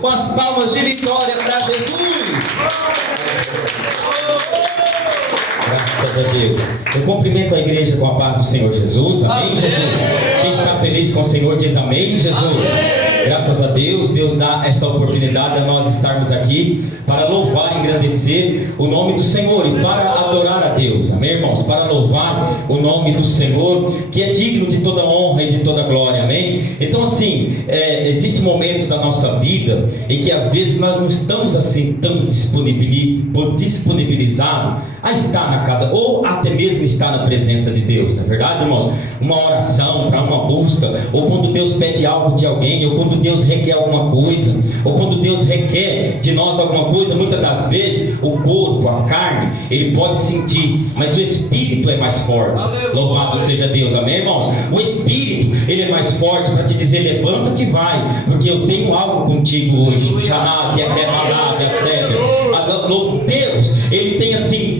com as palmas de vitória para Jesus. Graças a Deus. Eu cumprimento a igreja com a paz do Senhor Jesus. Amém, Jesus? Quem está feliz com o Senhor diz amém, Jesus. Amém. Graças a Deus, Deus dá essa oportunidade a nós estarmos aqui para louvar e engrandecer o nome do Senhor e para adorar a Deus, amém, irmãos? Para louvar o nome do Senhor, que é digno de toda honra e de toda glória, amém? Então, assim, existem momentos da nossa vida em que às vezes nós não estamos assim tão disponibilizados a estar na casa, ou até mesmo estar na presença de Deus, não é verdade, irmãos? Uma oração para uma busca, ou quando Deus pede algo de alguém, ou quando Deus requer alguma coisa, ou quando Deus requer de nós alguma coisa, muitas das vezes o corpo, a carne, ele pode sentir, mas o Espírito é mais forte. Louvado seja Deus, amém, irmãos? O Espírito, ele é mais forte para te dizer, levanta-te e vai, porque eu tenho algo contigo hoje. Deus, ele tem assim,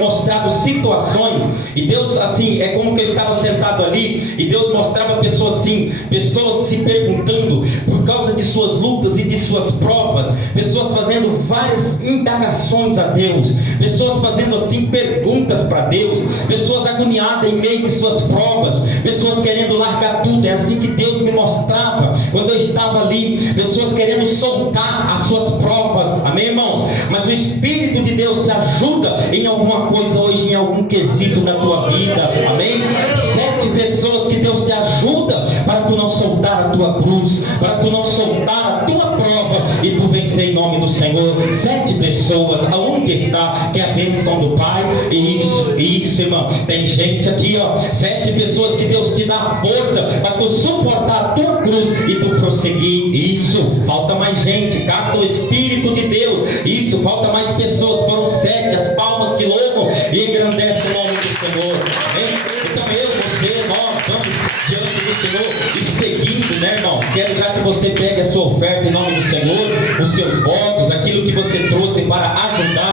mostrado situações, e Deus assim, é como que eu estava sentado ali, e Deus mostrava pessoas assim, pessoas se perguntando, por causa de suas lutas e de suas provas, pessoas fazendo várias indagações a Deus, pessoas fazendo assim perguntas para Deus, pessoas agoniadas em meio de suas provas, pessoas querendo largar tudo. É assim que Deus me mostrava quando eu estava ali, pessoas querendo soltar as suas provas, amém, irmãos? Mas o Espírito de Deus te ajuda em alguma coisa hoje, em algum quesito da tua vida, amém? 7 pessoas que Deus te ajuda para tu não soltar a tua cruz, para tu não soltar a tua prova e tu vencer em nome do Senhor. 7 pessoas, aonde está, que é a bênção do Pai. Isso, irmão, tem gente aqui, ó, 7 pessoas que Deus te dá força para tu suportar a tua cruz e tu prosseguir. Isso, falta mais gente, caça o Espírito de Deus. Isso, falta mais pessoas. Foram 7 as palmas que louvam e engrandecem o nome do Senhor, amém? Então nós vamos diante do Senhor e seguindo, né, irmão? Quero já que você pegue a sua oferta em nome do Senhor, os seus votos, aquilo que você trouxe para ajudar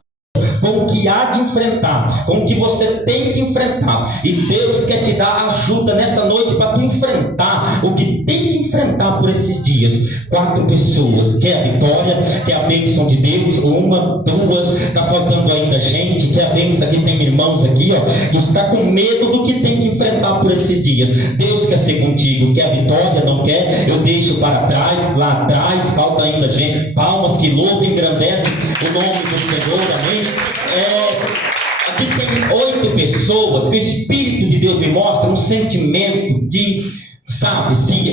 com o que há de enfrentar, com o que você tem que enfrentar, e Deus quer te dar ajuda nessa noite para tu enfrentar o que tem que enfrentar por esses dias. 4 pessoas, quer a vitória, quer a bênção de Deus, 1, 2, está faltando ainda gente, quer a bênção. Aqui tem irmãos aqui, ó, que está com medo do que tem que enfrentar por esses dias. Deus quer ser contigo, quer a vitória, não quer? Eu deixo para trás, lá atrás, falta ainda gente, palmas que louvam e engrandecem o nome do Senhor, amém? Aqui tem 8 pessoas que o Espírito de Deus me mostra um sentimento de, sabe, sim,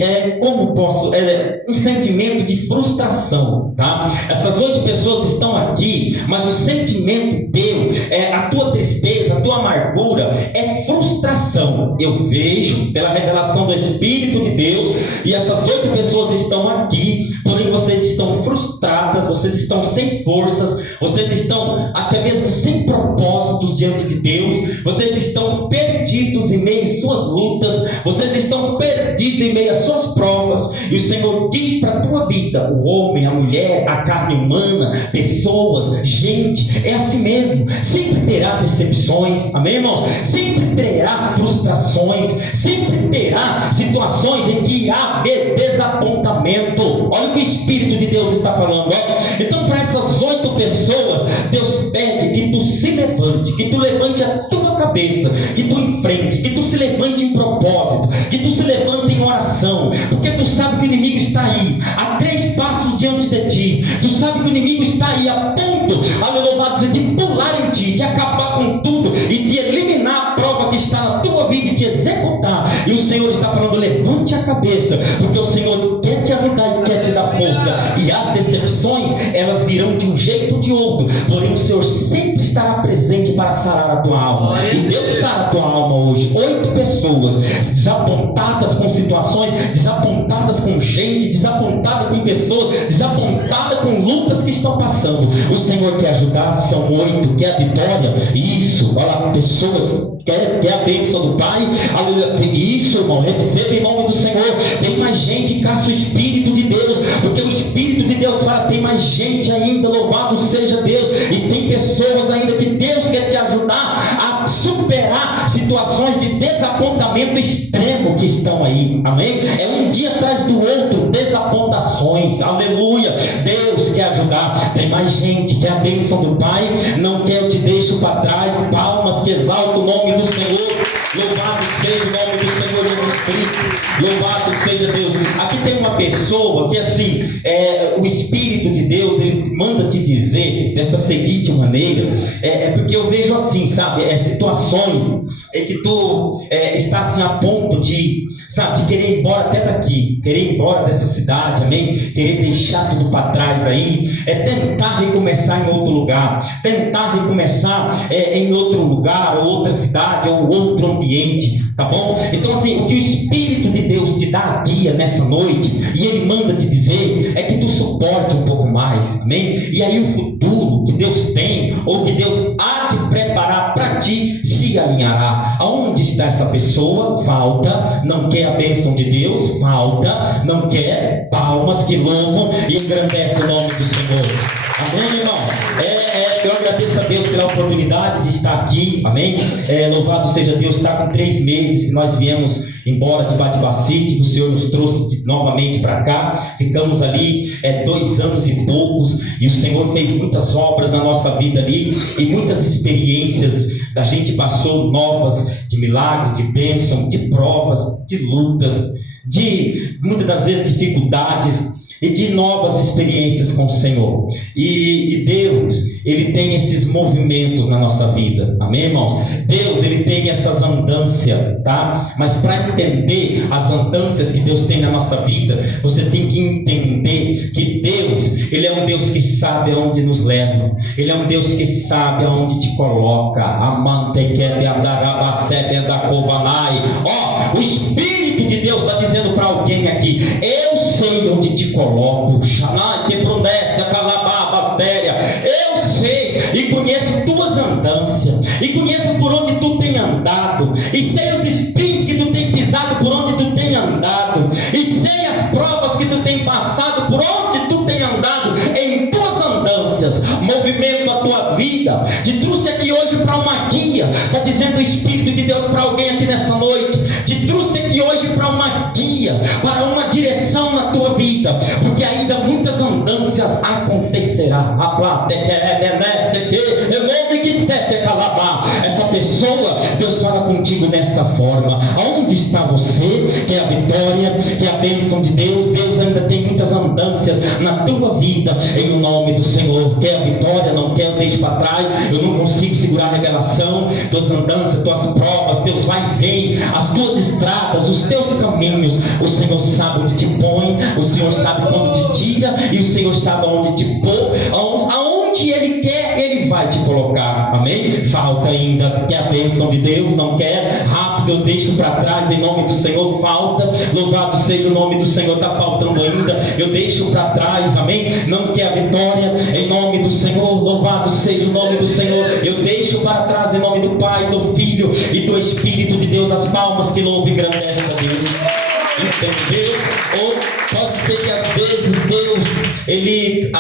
um sentimento de frustração, tá? Essas 8 pessoas estão aqui, mas o sentimento teu, a tua tristeza, a tua amargura, é frustração. Eu vejo pela revelação do Espírito de Deus, e essas 8 pessoas estão aqui, porém vocês estão frustradas, vocês estão sem forças, vocês estão até mesmo sem propósitos diante de Deus, vocês estão perdidos em meio às suas lutas, vocês estão perdidos em meio às suas provas, e o Senhor diz para a tua vida, o homem, a mulher, a carne humana, pessoas, gente, é assim mesmo, sempre terá decepções, amém, irmãos? Sempre terá frustrações, sempre terá situações em que há desapontamento. Olha o que o Espírito de Deus está falando, ó. Então, para essas 8 pessoas, Deus pede que tu se levante, que tu levante a tua cabeça, que tu enfrente, que tu se levante em propósito, que tu se levante em oração, porque tu sabe que o inimigo está aí, a 3 passos diante de ti. Tu sabe que o inimigo está aí a ponto, aleluia, de pular em ti, de acabar com tudo e de eliminar a prova que está na tua vida e te executar. E o Senhor está falando, levante a cabeça, porque o Senhor quer te ajudar e quer te dar força. E as decepções, elas virão de um jeito ou de outro, porém o Senhor sempre estará presente para sarar a tua alma. E Deus sara a tua alma hoje. 8 pessoas desapontadas com situações, desapontadas com gente, desapontadas com pessoas, desapontadas com lutas que estão passando. O Senhor quer ajudar. São 8, quer a vitória. Isso, olha lá, pessoas, quer a bênção do Pai. Aleluia. Isso, irmão, receba em nome do Senhor. Tem mais gente, caça o Espírito de Deus, porque o Espírito de Deus fala, tem mais gente ainda, louvado seja Deus, e tem pessoas ainda que Deus quer te ajudar a superar situações de desapontamento extremo que estão aí, amém? É um dia atrás do outro, desapontações, aleluia. Deus Tem mais gente, quer a bênção do Pai, não quer, eu te deixo para trás. Palmas que exaltam o nome do Senhor. Louvado seja o nome do Senhor Jesus Cristo. Louvado seja Deus. Aqui tem uma pessoa que assim, o Espírito de Deus, ele manda te dizer desta seguinte maneira, porque eu vejo assim, sabe, situações em que tu está assim a ponto de, sabe, de querer ir embora até daqui, querer ir embora dessa cidade, amém? Querer deixar tudo para trás aí, tentar recomeçar em outro lugar, tentar recomeçar em outro lugar, ou outra cidade, ou outro ambiente, tá bom? Então assim, o que o Espírito de Deus te dá guia nessa noite, e Ele manda te dizer, é que tu suporte um pouco mais, amém? E aí o futuro que Deus tem, ou que Deus há de preparar para ti, se alinhará. Aonde está essa pessoa? Falta, não quer a bênção de Deus, falta, não quer palmas que louvam e engrandecem o nome do Senhor. Amém, irmão? Eu agradeço a Deus pela oportunidade de estar aqui, amém? Louvado seja Deus, está com 3 meses que nós viemos embora de Badibacite, que o Senhor nos trouxe novamente para cá. Ficamos ali 2 anos e poucos, e o Senhor fez muitas obras na nossa vida ali, e muitas experiências a gente passou novas, de milagres, de bênção, de provas, de lutas, de muitas das vezes dificuldades, e de novas experiências com o Senhor. E Deus, Ele tem esses movimentos na nossa vida, amém, irmãos? Deus, Ele tem essas andâncias, tá? Mas para entender as andâncias que Deus tem na nossa vida, você tem que entender que Deus, Ele é um Deus que sabe aonde nos leva, Ele é um Deus que sabe aonde te coloca. O Espírito de Deus está dizendo para alguém aqui: eu sei onde te coloco. Eu sei e conheço tuas andâncias, e conheço por onde tu tem andado, e sei os espinhos que tu tem pisado, por onde tu tem andado, e sei as provas que tu tem passado, por onde tu tem andado em tuas andâncias. Movimento a tua vida. Te trouxe aqui hoje para uma guia. Está dizendo o Espírito de Deus para alguém aqui nessa noite. Te trouxe aqui hoje para uma guia, para uma direção na tua vida, porque ainda muitas andâncias acontecerá. Essa pessoa, Deus fala contigo dessa forma. Aonde está você? Que é a vitória, que é a bênção de Deus. Deus ainda tem muitas andâncias na tua vida, em o nome do Senhor. Quer a vitória? Não quer? Eu deixo para trás. Eu não consigo segurar a revelação. Tuas andâncias, tuas provas, teus vai e vem, as tuas estradas, os teus caminhos. O Senhor sabe onde te põe, o Senhor sabe quando te tira, e o Senhor sabe onde te pôr. Aonde Ele quer, Ele vai te colocar, amém? Falta ainda, quer a bênção de Deus, não quer? Rápido, eu deixo para trás em nome do Senhor. Falta, louvado seja o nome do Senhor. Está faltando ainda, eu deixo para trás, amém? Não quer a vitória, em nome do Senhor, louvado seja o nome do Senhor. Eu deixo para trás em nome do Pai, do Filho e do Espírito de Deus. As palmas que louvam e engrandecem a Deus, entendeu? Ou pode ser que às vezes Deus ele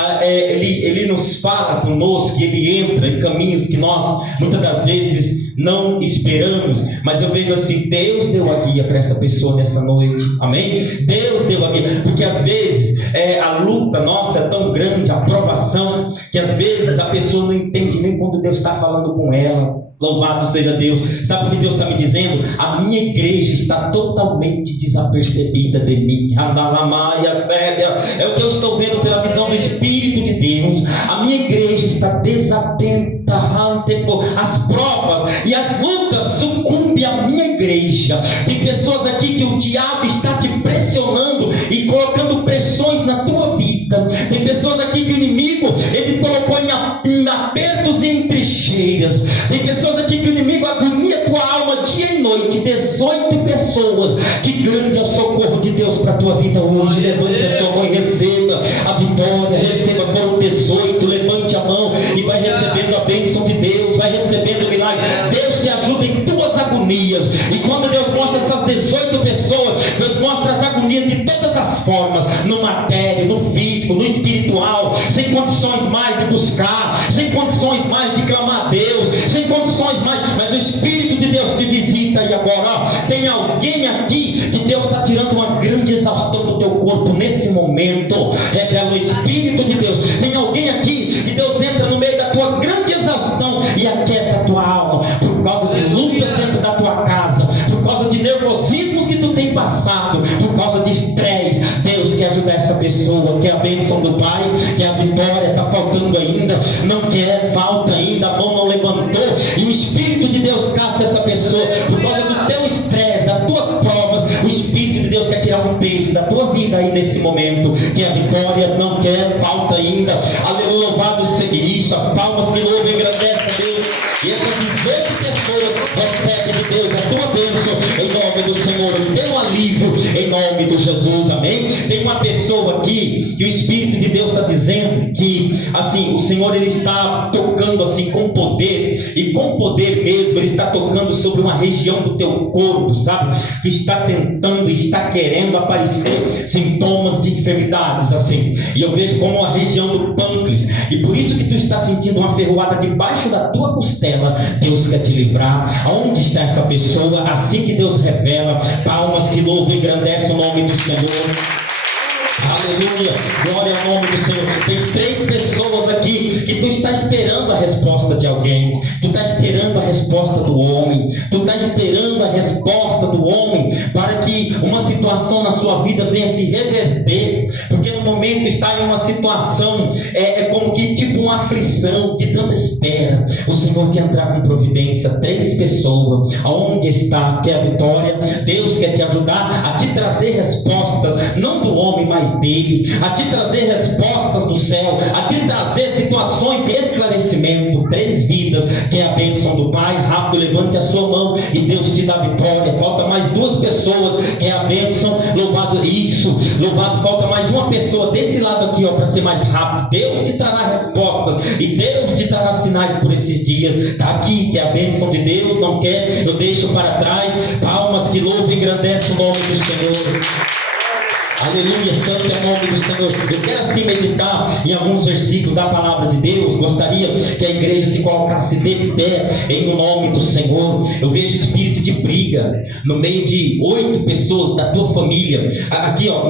nos fala conosco, Ele entra em caminhos que nós muitas das vezes não esperamos, mas eu vejo assim: Deus deu a guia para essa pessoa nessa noite, amém? Deus deu a guia, porque às vezes a luta nossa é tão grande, a provação, que às vezes a pessoa não entende nem quando Deus está falando com ela. Louvado seja Deus. Sabe o que Deus está me dizendo? A minha igreja está totalmente desapercebida de mim. É o que eu estou vendo pela visão do Espírito de Deus. A minha igreja está desatenta às provas e as lutas. Sucumbe a minha igreja. Tem pessoas aqui que o diabo está te pressionando e colocando pressões na tua vida. Tem pessoas aqui que o inimigo ele colocou em apertos e em trincheiras. Tem pessoas aqui que o inimigo agonia tua alma dia e noite. 18 pessoas. Que grande é o socorro de Deus para a tua vida hoje. Levante a sua mão e receba a vitória. Receba, foram 18. Levante a mão e vai recebendo a bênção de Deus. Vai recebendo o milagre. Deus te ajuda em tuas agonias. E quando Deus mostra essas 18 pessoas, Deus mostra as agonias de todas as formas, no matéria, no físico, no espiritual, sem condições mais de buscar, sem condições mais de clamar a Deus, sem condições mais, mas o Espírito de Deus te visita. E agora tem alguém aqui que Deus está tirando uma grande exaustão do teu corpo nesse momento. Revela o Espírito de Deus. Tem alguém aqui pessoa, que é a bênção do Pai, que é a vitória, está faltando ainda, não quer, falta ainda, a mão não levantou, e o Espírito de Deus caça essa pessoa, por causa do teu estresse, das tuas provas, o Espírito de Deus quer tirar um peso da tua vida aí nesse momento, que é a vitória, não quer, falta ainda, aleluia, louvado seja isso, as palmas que louvam e agradecem a Deus, e essas 18 pessoas recebem de Deus a tua bênção, em nome do Senhor, o teu alívio, em nome de Jesus, amém? Tem uma pessoa aqui, que o Espírito de Deus está dizendo, que assim, o Senhor ele está tocando assim com poder, e com poder mesmo, ele está tocando sobre uma região do teu corpo, sabe? Que está tentando, está querendo aparecer sintomas de enfermidades, assim, e eu vejo como a região do pâncreas, e por isso que tu está sentindo uma ferroada debaixo da tua costela. Deus quer te livrar. Aonde está essa pessoa? Assim que Deus revela, palmas que louvam e engrandecem o nome do Senhor. Aleluia, glória ao nome do Senhor. Tem 3 pessoas aqui que tu está esperando a resposta de alguém, tu está esperando a resposta do homem, tu está esperando a resposta do homem para que uma situação na sua vida venha se reverter, porque no momento está em uma situação, como que tipo uma aflição de tanta espera. O Senhor quer entrar com providência. 3 pessoas, aonde está, que é a vitória, Deus quer te ajudar a te trazer respostas, não do homem, mas dele, a te trazer respostas do céu, a te trazer situações de esclarecimento. 3 vidas, que é a bênção do Pai. Rápido, levante a sua mão e Deus te dá vitória. Falta mais 2 pessoas, que é a bênção. Louvado, isso, louvado. Falta mais uma pessoa desse lado aqui, ó, para ser mais rápido. Deus te trará respostas e Deus te trará sinais por esses dias. Está aqui, que é a bênção de Deus. Não quer, eu deixo para trás. Palmas que louvam e engrandecem o nome do Senhor. Aleluia, santo é o nome do Senhor. Eu quero assim meditar em alguns versículos da palavra de Deus. Gostaria que a igreja se colocasse de pé em nome do Senhor. Eu vejo espírito de briga no meio de 8 pessoas da tua família. Aqui, ó,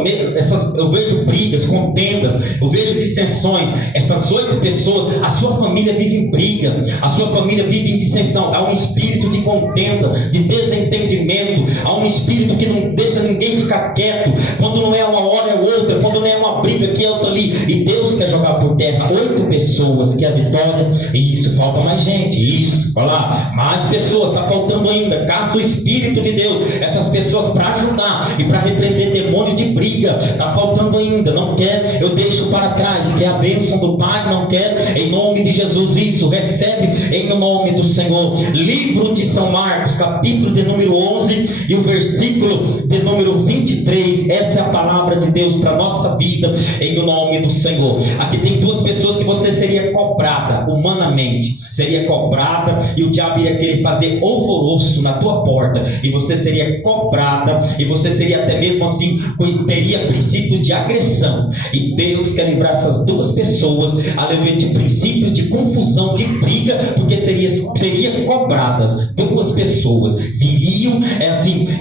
eu vejo brigas, contendas, eu vejo dissensões. Essas 8 pessoas, a sua família vive em briga, a sua família vive em dissensão. Há um espírito de contenda, de desentendimento. Há um espírito que não deixa ninguém ficar quieto. Quando não é uma hora é outra, quando não é uma briga que é outra ali, e Deus quer jogar por terra 8 pessoas, que é a vitória. Isso, falta mais gente, isso, olha lá, mais pessoas, está faltando ainda. Caça o Espírito de Deus, essas pessoas para ajudar e para repreender demônio de briga. Está faltando ainda, não quer, eu deixo para trás, que é a bênção do Pai. Não quer, em nome de Jesus, isso, recebe em nome do Senhor. Livro de São Marcos, capítulo de número 11 e o versículo de número 23. Essa é a palavra de Deus para a nossa vida, em nome do Senhor. Aqui tem 2 pessoas que você seria cobrada humanamente, seria cobrada, e o diabo ia querer fazer alvoroço na tua porta, e você seria cobrada, e você seria até mesmo assim, teria princípios de agressão, e Deus quer livrar essas 2 pessoas, aleluia, de princípios de confusão, de briga, porque seria cobradas. 2 pessoas viriam,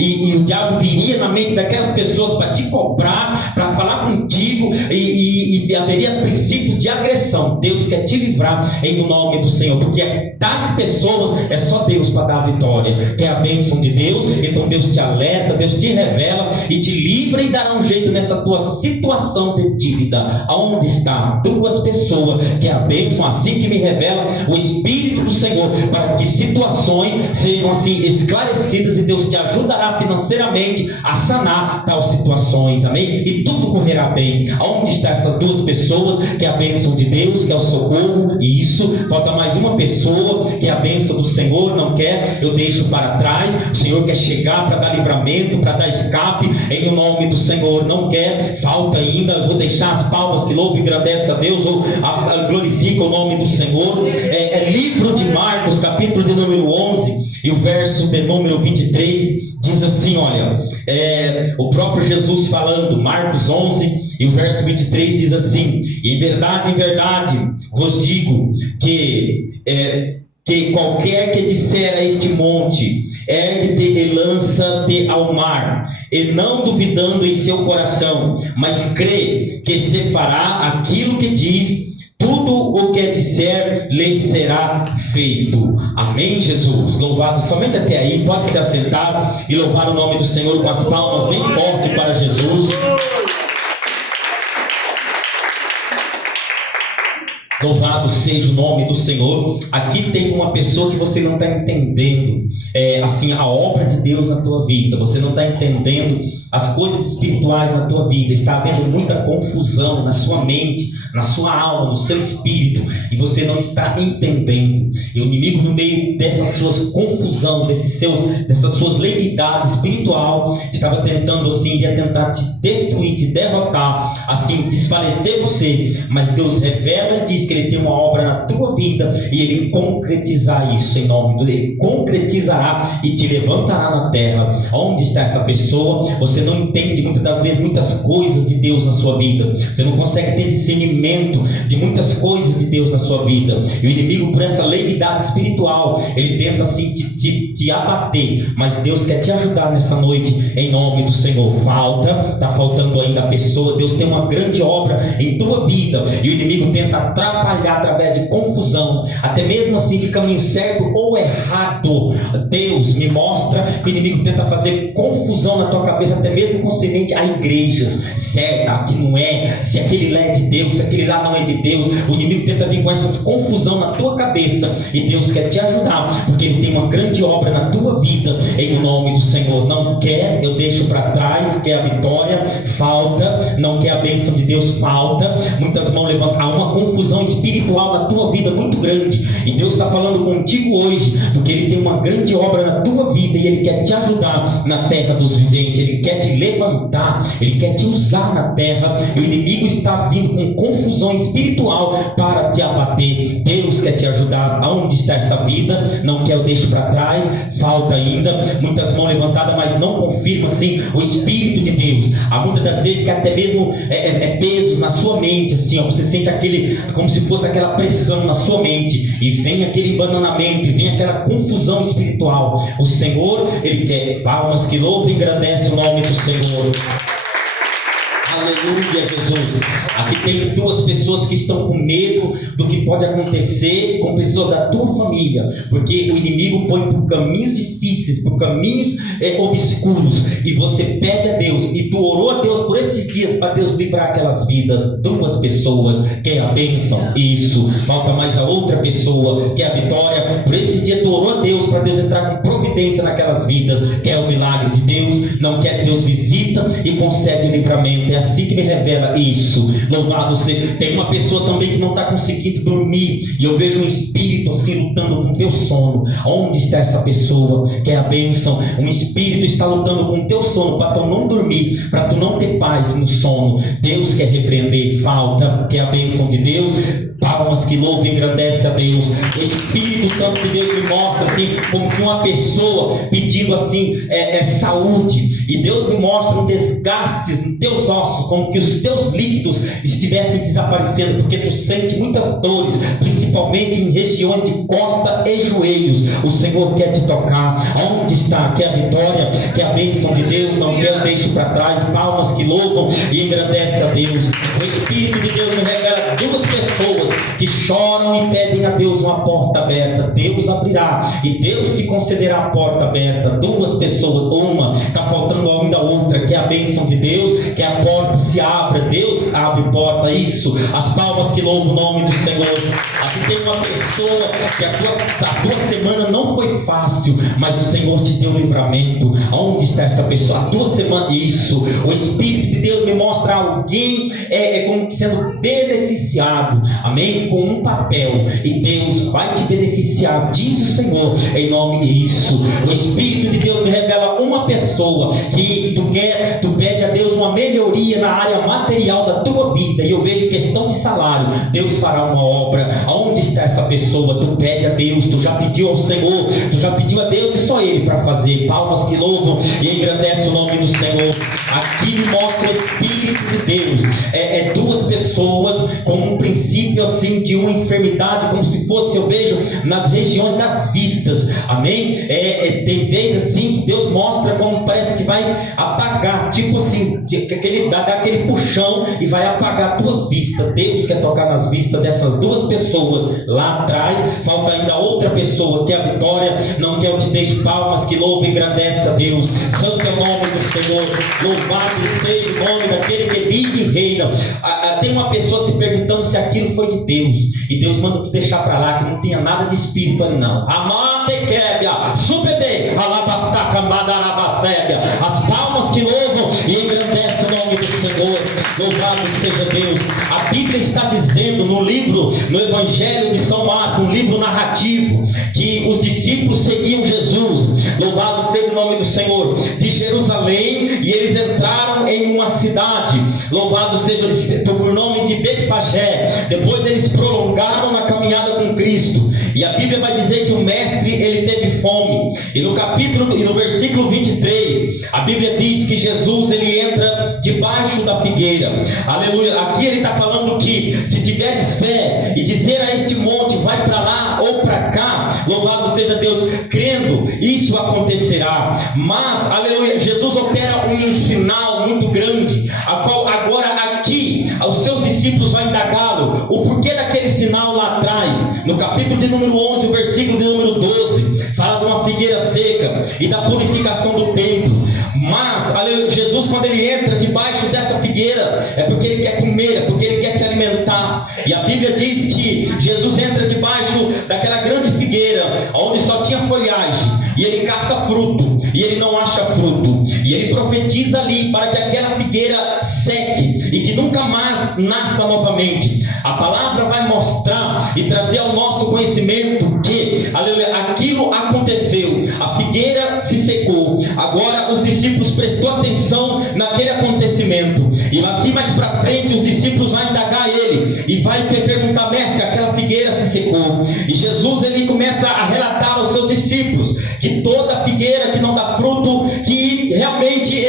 e o diabo viria na mente daquelas pessoas para te cobrar, para falar contigo, e haveria princípios de agressão. Deus quer te livrar em nome do Senhor, porque das pessoas é só Deus para dar a vitória, que é a bênção de Deus. Então Deus te alerta, Deus te revela e te livra, e dará um jeito nessa tua situação de dívida. Aonde está 2 pessoas, que é a bênção, assim que me revela o Espírito do Senhor, para que situações sejam assim esclarecidas, e Deus te ajudará financeiramente a sanar tais situações, amém? E tudo correrá bem. Aonde está essas 2 pessoas, que é a bênção de Deus, que é o socorro? E isso, falta mais uma pessoa, que é a bênção do Senhor. Não quer, eu deixo para trás. O Senhor quer chegar para dar livramento, para dar escape, em nome do Senhor. Não quer, falta ainda. Eu vou deixar as palmas que louvam e agradecem a Deus, ou glorifica o nome do Senhor. Livro de Marcos, capítulo de número 11 e o verso de número 23, diz assim, olha, o próprio Jesus falando, Marcos 11 e o verso 23 diz assim: em verdade, vos digo que qualquer que disser a este monte, ergue-te e lança-te ao mar, e não duvidando em seu coração, mas crê que se fará aquilo que diz, tudo o que disser lhe será feito. Amém, Jesus? Louvado somente até aí. Pode se assentar e louvar o nome do Senhor com as palmas bem fortes para Jesus. Louvado seja o nome do Senhor. Aqui tem uma pessoa que você não está entendendo, assim, a obra de Deus na tua vida. Você não está entendendo as coisas espirituais na tua vida. Está havendo muita confusão na sua mente, na sua alma, no seu espírito, e você não está entendendo. E o inimigo, no meio dessas suas confusão, dessas suas leviandade espiritual, estava tentando assim, ia tentar te destruir, te derrotar, assim, desfalecer você. Mas Deus revela e diz que Ele tem uma obra na tua vida, e Ele concretizar isso em nome de Deus. Ele concretizará e te levantará na terra. Onde está essa pessoa? Você não entende muitas das vezes muitas coisas de Deus na sua vida. Você não consegue ter discernimento de muitas coisas de Deus na sua vida. E o inimigo, por essa leviandade espiritual, ele tenta assim te abater. Mas Deus quer te ajudar nessa noite em nome do Senhor. Está faltando ainda a pessoa. Deus tem uma grande obra em tua vida, e o inimigo tenta atrapalhar através de confusão, até mesmo assim de caminho certo ou errado. Deus me mostra que o inimigo tenta fazer confusão na tua cabeça, até mesmo concernente a igrejas, certo? Aqui não é, se aquele lá é de Deus, se aquele lá não é de Deus. O inimigo tenta vir com essas confusão na tua cabeça, e Deus quer te ajudar, porque Ele tem uma grande obra na tua vida em nome do Senhor. Não quer, eu deixo para trás, quer a vitória, falta. Não quer a bênção de Deus, falta. Muitas mãos levantadas, há uma confusão espiritual na tua vida muito grande, e Deus está falando contigo hoje, porque Ele tem uma grande obra na tua vida, e Ele quer te ajudar na terra dos viventes. Ele quer te levantar, Ele quer te usar na terra, e o inimigo está vindo com confusão espiritual para te abater. Deus quer te ajudar. Aonde está essa vida? Não quer, eu deixo para trás, falta ainda. Muitas mãos levantadas, mas não confirma assim o Espírito de Deus. Há muitas das vezes que até mesmo pesos na sua mente, assim, ó, você sente aquele, como se fosse aquela pressão na sua mente, e vem aquele bananamento, e vem aquela confusão espiritual. O Senhor, Ele quer palmas que louvam e engrandecem o nome do Senhor. Aleluia, Jesus. Aqui tem duas pessoas que estão com medo do que pode acontecer com pessoas da tua família, porque o inimigo põe por caminhos difíceis, por caminhos obscuros, e você pede a Deus, e tu orou a Deus por esses dias para Deus livrar aquelas vidas. Duas pessoas, quer a bênção? Isso. Falta mais a outra pessoa, quer a vitória? Por esses dias tu orou a Deus para Deus entrar com providência naquelas vidas. Quer o milagre de Deus? Não quer? Deus visita e concede o livramento. É assim que me revela isso. Louvado seja. Tem uma pessoa também que não está conseguindo dormir, e eu vejo um espírito assim lutando com o teu sono. Onde está essa pessoa? Quer a bênção? Um espírito está lutando com o teu sono para tu não dormir, para tu não ter paz no sono. Deus quer repreender. Falta, quer a bênção de Deus? Palmas que louvam e engrandece a Deus. O Espírito Santo de Deus me mostra assim, como que uma pessoa pedindo assim, saúde, e Deus me mostra um desgaste nos teus ossos, como que os teus líquidos estivessem desaparecendo, porque tu sente muitas dores, principalmente em regiões de costa e joelhos. O Senhor quer te tocar. Onde está? Quer a vitória? Quer a bênção de Deus? Não quer, deixe para trás. Palmas que louvam e engrandece a Deus. O Espírito de Deus me revela duas pessoas que choram e pedem a Deus uma porta aberta. Deus abrirá, e Deus te concederá a porta aberta. Duas pessoas, uma, está faltando ainda outra, que é a bênção de Deus, que a porta se abra. Deus abre porta, isso. As palmas que louvam o nome do Senhor. Aqui tem uma pessoa que a tua semana não foi fácil, mas o Senhor te deu livramento. Onde está essa pessoa? A tua semana, isso. O Espírito de Deus me mostra alguém como sendo beneficiado, amém? Com um papel, e Deus vai te beneficiar, diz o Senhor, em nome disso. O Espírito de Deus me revela uma pessoa que tu pede a Deus uma melhoria na área material da tua vida, e eu vejo questão de salário. Deus fará uma obra. Aonde está essa pessoa? Tu pede a Deus, tu já pediu ao Senhor, tu já pediu a Deus, e só Ele para fazer. Palmas que louvam e engrandece o nome do Senhor. Aqui me mostra o Espírito de Deus. Duas pessoas com um princípio assim de uma enfermidade, como se fosse, eu vejo nas regiões das vistas, amém? Tem vezes assim que Deus mostra como parece que vai apagar, tipo assim, que ele dá aquele puxão e vai apagar tuas vistas. Deus quer tocar nas vistas dessas duas pessoas lá atrás. Falta ainda outra pessoa, que é a Vitória. Não quer eu te deixe palmas, que louva e agradece a Deus. Santo é o nome do Senhor, louvado seja o nome daquele que vive e reina. Tem uma pessoa se perguntando se aquilo foi de Deus, e Deus manda tu deixar para lá, que não tenha nada de espírito ali não. Amate quebra, subede, alabastaca, madarabacébia. As palmas que louvam e engrandecem o nome do Senhor. Louvado seja Deus. A Bíblia está dizendo no Evangelho de São Marcos, um livro narrativo, que os discípulos seguiam Jesus. Louvado seja o nome do Senhor. De Jerusalém, e eles entraram em uma cidade, louvado seja por nome de Betfagé. Depois eles prolongaram na caminhada com Cristo, e a Bíblia vai dizer que o mestre, ele teve fome, e no versículo 23, a Bíblia diz que Jesus, ele entra debaixo da figueira. Aleluia. Aqui ele está falando que se tiveres fé e dizer a este monte, vai para lá ou para cá, louvado seja Deus, crendo, isso acontecerá. Mas, aleluia, Jesus opera um sinal muito grande, a qual agora aqui os seus discípulos vão indagá-lo o porquê daquele sinal lá atrás. No capítulo de número 11, o versículo de número 12, fala de uma figueira seca e da purificação do templo. Mas, aleluia, Jesus, quando ele entra debaixo dessa figueira, é porque ele quer comer, é porque ele quer se alimentar. E a Bíblia diz que Jesus entra debaixo daquela grande figueira, onde só tinha folhagem, e ele caça fruto, e ele não acha fruto, e ele profetiza ali para que aquela figueira seque e que nunca mais nasça novamente. A palavra vai mostrar e trazer ao nosso conhecimento que, aleluia, aquilo aconteceu. A figueira se secou. Agora os discípulos prestou atenção naquele acontecimento, e aqui mais para frente os discípulos vão indagar ele e vai perguntar: mestre, aquela figueira se secou. E Jesus, ele começa a relatar aos seus discípulos que toda figueira que não dá fruto, que realmente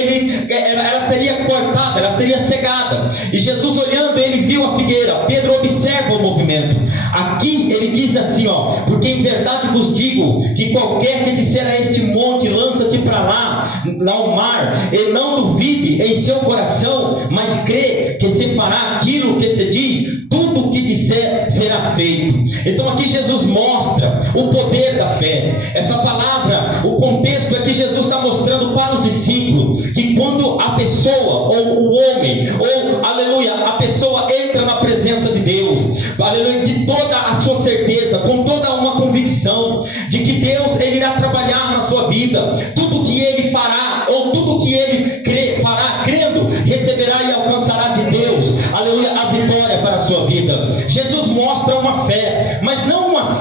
ela seria cortada, ela seria cegada. E Jesus, olhando, ele viu a figueira. Pedro observa o movimento. Aqui ele diz assim, porque em verdade vos digo que qualquer que disser a este monte, lança-te para lá ao mar, e não duvide em seu coração, mas crê que se fará aquilo que se diz, tudo o que disser será feito. Então aqui Jesus mostra o poder da fé. Essa palavra, o contexto é que Jesus está mostrando para os discípulos que quando a pessoa, ou o homem, ou, aleluia, a pessoa entra na presença de Deus, aleluia, de toda a sua certeza, com toda uma convicção de que Deus, ele irá trabalhar na sua vida, tudo que ele fará, ou tudo que ele fará, crendo, receberá e alcançará de Deus, aleluia, a vitória para a sua vida. Jesus mostra uma fé, mas não uma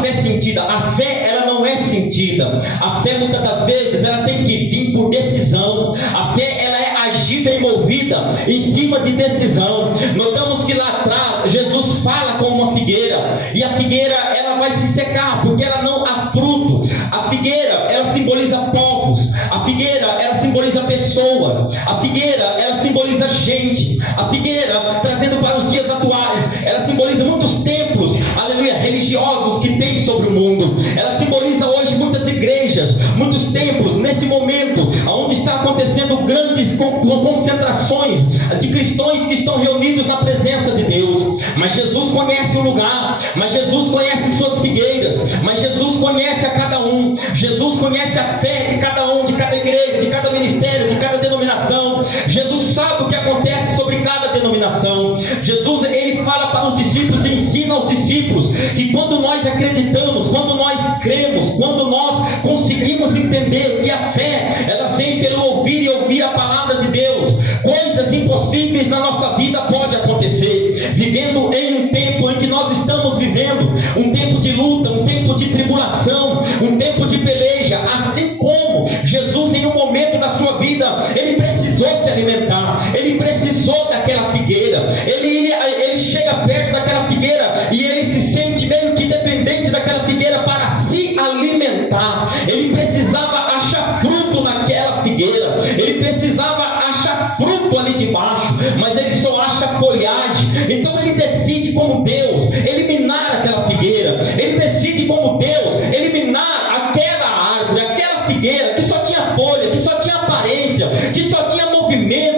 fé sentida. A fé, ela não é sentida. A fé, muitas das vezes, ela tem que vir por decisão. A fé, ela é agida e movida em cima de decisão. Notamos que lá atrás Jesus fala com uma figueira, e a figueira, ela vai se secar porque ela não há fruto. A figueira, ela simboliza povos. A figueira, ela simboliza pessoas. A figueira, ela simboliza gente. A figueira, trazendo para os dias atuais, ela simboliza muitos templos, aleluia, religiosos que tem sobre o mundo. Ela simboliza hoje muitas igrejas, muitos templos, nesse momento onde está acontecendo grandes concentrações de cristãos que estão reunidos na presença de Deus. Mas Jesus conhece o lugar, mas Jesus conhece suas figueiras, mas Jesus conhece a cada um. Jesus conhece a fé de cada um, de cada igreja, de cada ministério, de cada denominação. Jesus sabe o que acontece sobre cada denominação. Jesus, ele fala para os discípulos, ensina aos discípulos que quando nós acreditamos, quando nós cremos, quando nós conseguimos entender que a fé, ela vem pelo ouvir e ouvir a palavra de Deus, coisas impossíveis na nossa vida podem acontecer. Vivendo em um tempo em que nós estamos vivendo, um tempo de luta, um tempo de tribulação, um tempo de peleja, assim como Jesus, em um momento da sua vida, ele precisou se alimentar, ele precisou daquela figueira, ele chega perto daquela figueira e ele se sente meio que dependente daquela figueira para se alimentar. Ele precisava achar fruto naquela figueira, ele precisava achar fruto ali debaixo, mas ele só acha folhagem. Então ele decide, como Deus, eliminar aquela figueira. Ele decide, como Deus, eliminar aquela árvore, aquela figueira que só tinha folha, que só tinha aparência, que só tinha movimento,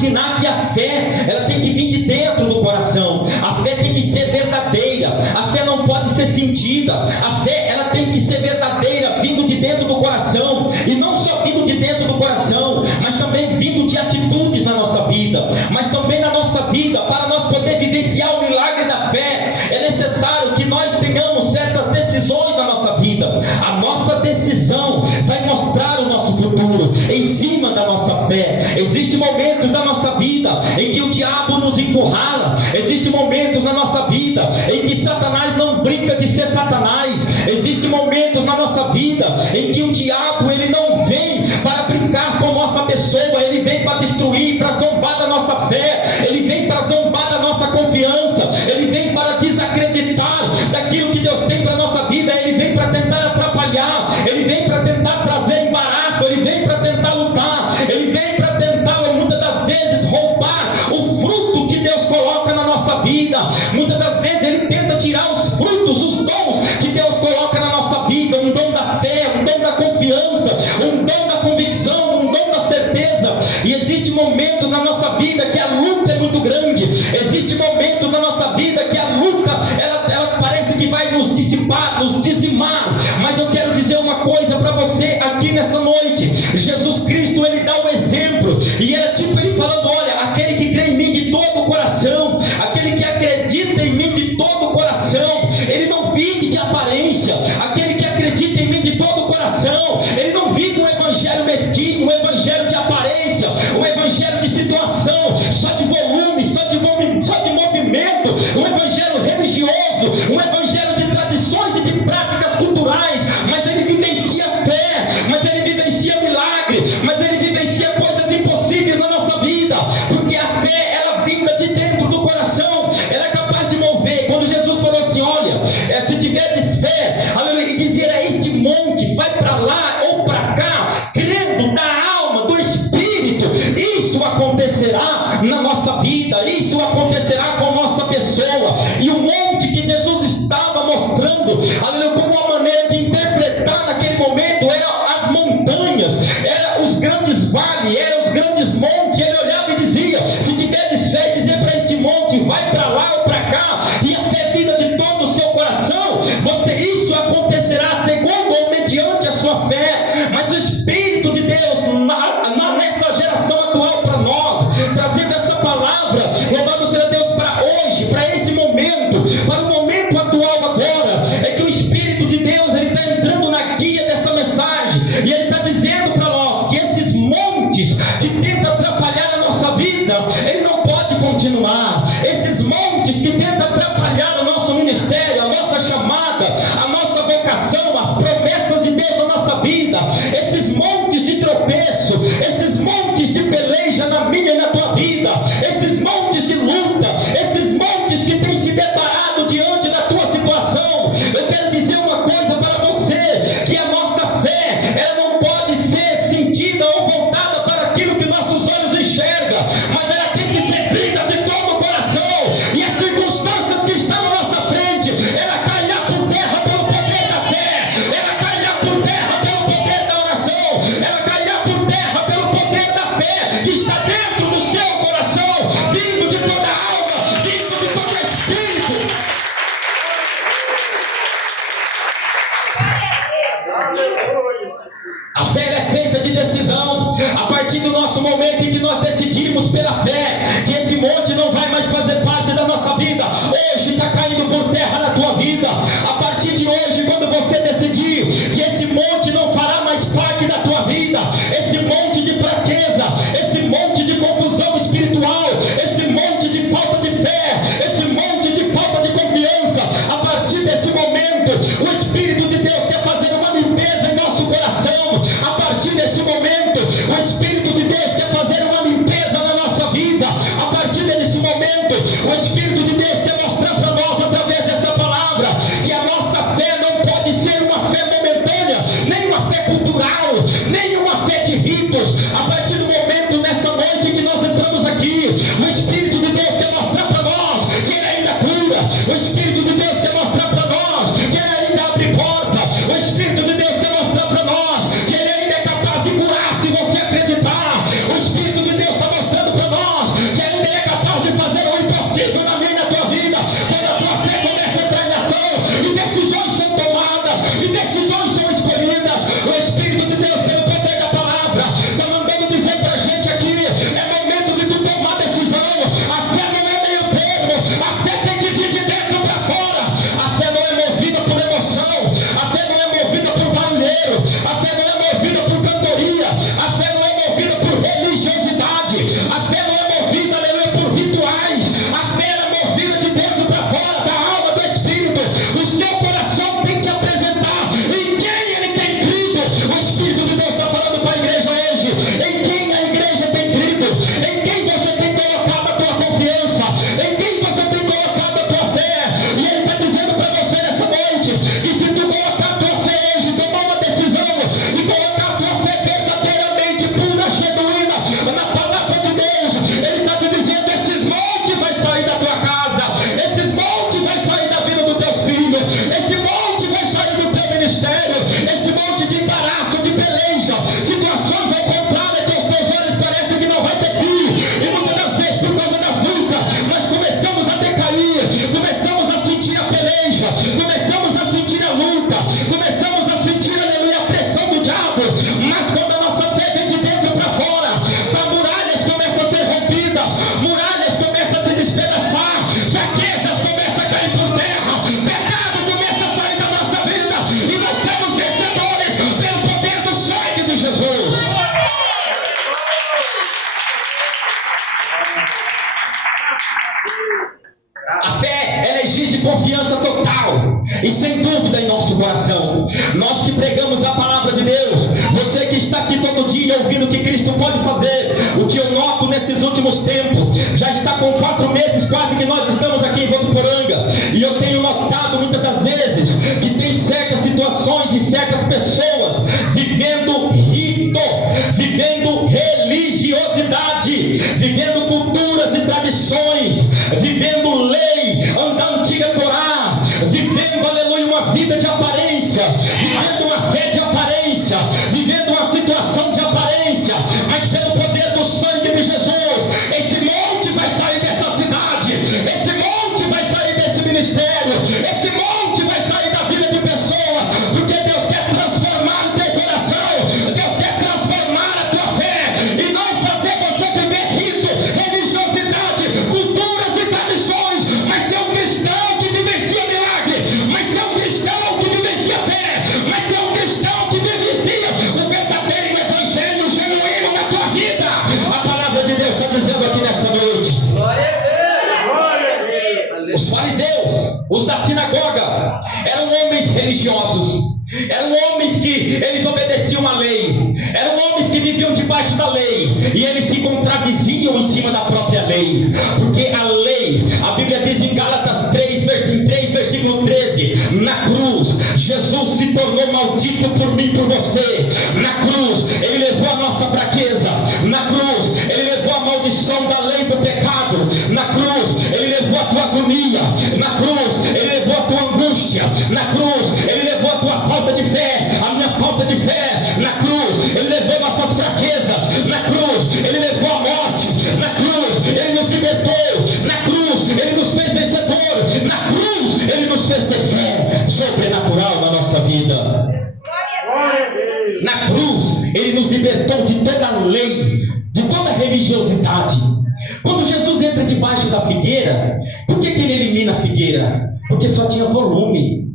ensinar que a fé, ela tem que vir de dentro do coração. A fé tem que ser verdadeira. A fé não pode ser sentida. A fé, ela tem que ser verdadeira, vindo de dentro do coração. E não só vindo de dentro do coração, mas também vindo de atitudes na nossa vida. Mas também na nossa vida, para nós poder vivenciar o milagre da fé, é necessário que nós tenhamos certas decisões na nossa vida. A nossa decisão vai mostrar o nosso futuro em cima da nossa fé. Existem momentos da nossa vida em que o diabo nos encurrala. Existem momentos na nossa vida em que Satanás não brinca de ser Satanás. Existem momentos na nossa vida em que o diabo, ele não vem para brincar com a nossa pessoa. Ele vem para destruir, para zombar da nossa fé. Ele vem para zombar da nossa confiança. Ele vem para desacreditar daquilo que Deus tem para a nossa vida. Ele vem para tentar atrapalhar. Ele vem para tentar trazer embaraço. Ele vem para tentar lutar. Ele vem para tentar, muitas das vezes, roubar o fruto que Deus coloca na nossa vida. Muitas das vezes ele tenta tirar os frutos, os dons que Deus coloca na nossa vida. Um dom da fé, um dom da confiança, um dom da convicção, um dom da certeza. E existe momentos na nossa vida que a luta é muito grande. Existe momentos na nossa vida que a luta, ela parece que vai nos dissipar, nos dizimar. Mas eu quero dizer uma coisa para você aqui nessa noite. Jesus Cristo, ele dá o exemplo. E era tipo ele falando: olha, aquele que crê em mim de todo o coração, aquele que acredita em mim de todo o coração, ele não vive de aparência. Aquele que acredita em mim de todo o coração, ele não vive um evangelho mesquinho, um evangelho de aparência, um evangelho de situação, só de volume, só de movimento, um evangelho religioso, um evangelho de tradições e de práticas culturais. Mas ele vivencia fé, mas ele vivencia milagre, mas ele vivencia coisas impossíveis na nossa vida, porque a fé, ela vinda de dentro do coração, ela é capaz de mover. Quando Jesus falou assim: olha, se tiverdes fé, aleluia, e dizer a este monte, vai para lá ou para cá, crendo da alma, do Espírito, isso acontecerá na nossa vida, isso acontecerá com a nossa pessoa. E o monte que Jesus estava mostrando, aleluia, como uma maneira de interpretar naquele momento, eram as montanhas, eram os grandes vales, eram os grandes montes. Ele olhava e dizia: se tiveres fé, dizer para este monte, vai para lá ou para cá, e a fé vinda de todo o seu coração, isso acontecerá segundo ou mediante a sua fé. Mas o Espírito de Deus, nessa geração atual para nós, trazendo essa palavra, louvado seja Deus, para hoje, para esse momento, para o momento atual agora, é que o Espírito de Deus, ele está entrando na guia dessa mensagem, e ele está dizendo para nós que esses montes que tentam atrapalhar a nossa vida, ele não pode continuar. Esses montes que tentam atrapalhar o nosso ministério, a nossa chamada, a nossa vocação, as promessas de Deus na nossa vida, esses montes de tropeço, esses montes de peleja na minha e na tua vida, esses montes de luta, esses montes que têm se deparado diante da tua situação, eu quero dizer uma coisa para você, que a nossa fé, ela não pode ser sentida ou voltada para aquilo que nossos olhos enxergam, mas ela tem que ser vinda de todo o coração. E as circunstâncias que estão na nossa frente, ela cairá por terra pelo poder da fé, ela cairá por terra pelo poder da oração, ela cairá por terra pelo poder da fé que está dentro do seu coração, vindo de toda a alma, vindo de todo o espírito. A fé é feita de decisão. A partir do nosso momento em que nós decidimos pela fé que esse monte não vai mais fazer parte da nossa vida, hoje está caindo por terra na tua vida. A partir de hoje, quando você decidir que esse monte não fará mais parte da tua vida, esse monte de fraqueza, esse monte de confusão espiritual, esse monte de falta de fé, esse monte de falta de confiança, a partir desse momento, o Espírito de Deus quer fazer uma limpeza em nosso coração. A partir desse momento, o Espírito de Deus quer fazer uma limpeza na nossa vida. A fé, ela exige confiança total e sem dúvida em nosso coração. Nós que pregamos a palavra de Deus, você que está aqui todo dia ouvindo o que Cristo pode fazer, o que eu noto nesses últimos tempos, já está com 4 meses quase que nós estamos aqui em Votuporanga, e eu tenho notado muitas das vezes que tem certas situações e certas pessoas vivendo rito, vivendo religiosidade, vivendo culturas e tradições, vivendo lei, andando antiga Torá, vivendo, aleluia, uma vida de aparência, vivendo uma fé de aparência, vivendo uma situação de aparência, mas pelo poder do sangue de Jesus, esse monte vai sair dessa cidade, esse monte vai sair desse ministério, esse monte vai sair da vida de pessoas, porque Deus quer transformar o teu coração, Deus quer transformar a tua fé, e não fazer você viver rito, religiosidade, culturas e tradições, mas ser um cristão que vivencia milagre, mas ser um cristão que vivencia fé, mas ser um cristão que vivencia o verdadeiro evangelho genuíno na tua vida. A palavra de Deus está dizendo aqui nessa noite. Glória a Deus. Os fariseus, os das sinagogas, eram homens religiosos, eram homens que eles obedeciam à lei, eram homens que viviam debaixo da lei, e eles se contradiziam em cima da própria lei, porque a lei, a Bíblia diz em Gálatas 3, versículo 13, na cruz, Jesus se tornou maldito por mim e por você. Na cruz, ele levou a nossa fraqueza, na cruz, ele levou a maldição da lei do pecado, na cruz, ele levou a tua agonia, na cruz, ele levou a tua angústia, na cruz, ele levou a tua falta de fé, a minha falta de fé, na cruz, ele levou nossas fraquezas, na cruz, ele levou a morte, na cruz, ele nos libertou, na cruz, ele nos fez vencedor, na cruz, ele nos fez ter fé sobrenatural na nossa vida. Na cruz, ele nos libertou de toda a lei, de toda a religiosidade. Quando Jesus entra debaixo da figueira, por que ele elimina a figueira? Porque só tinha volume,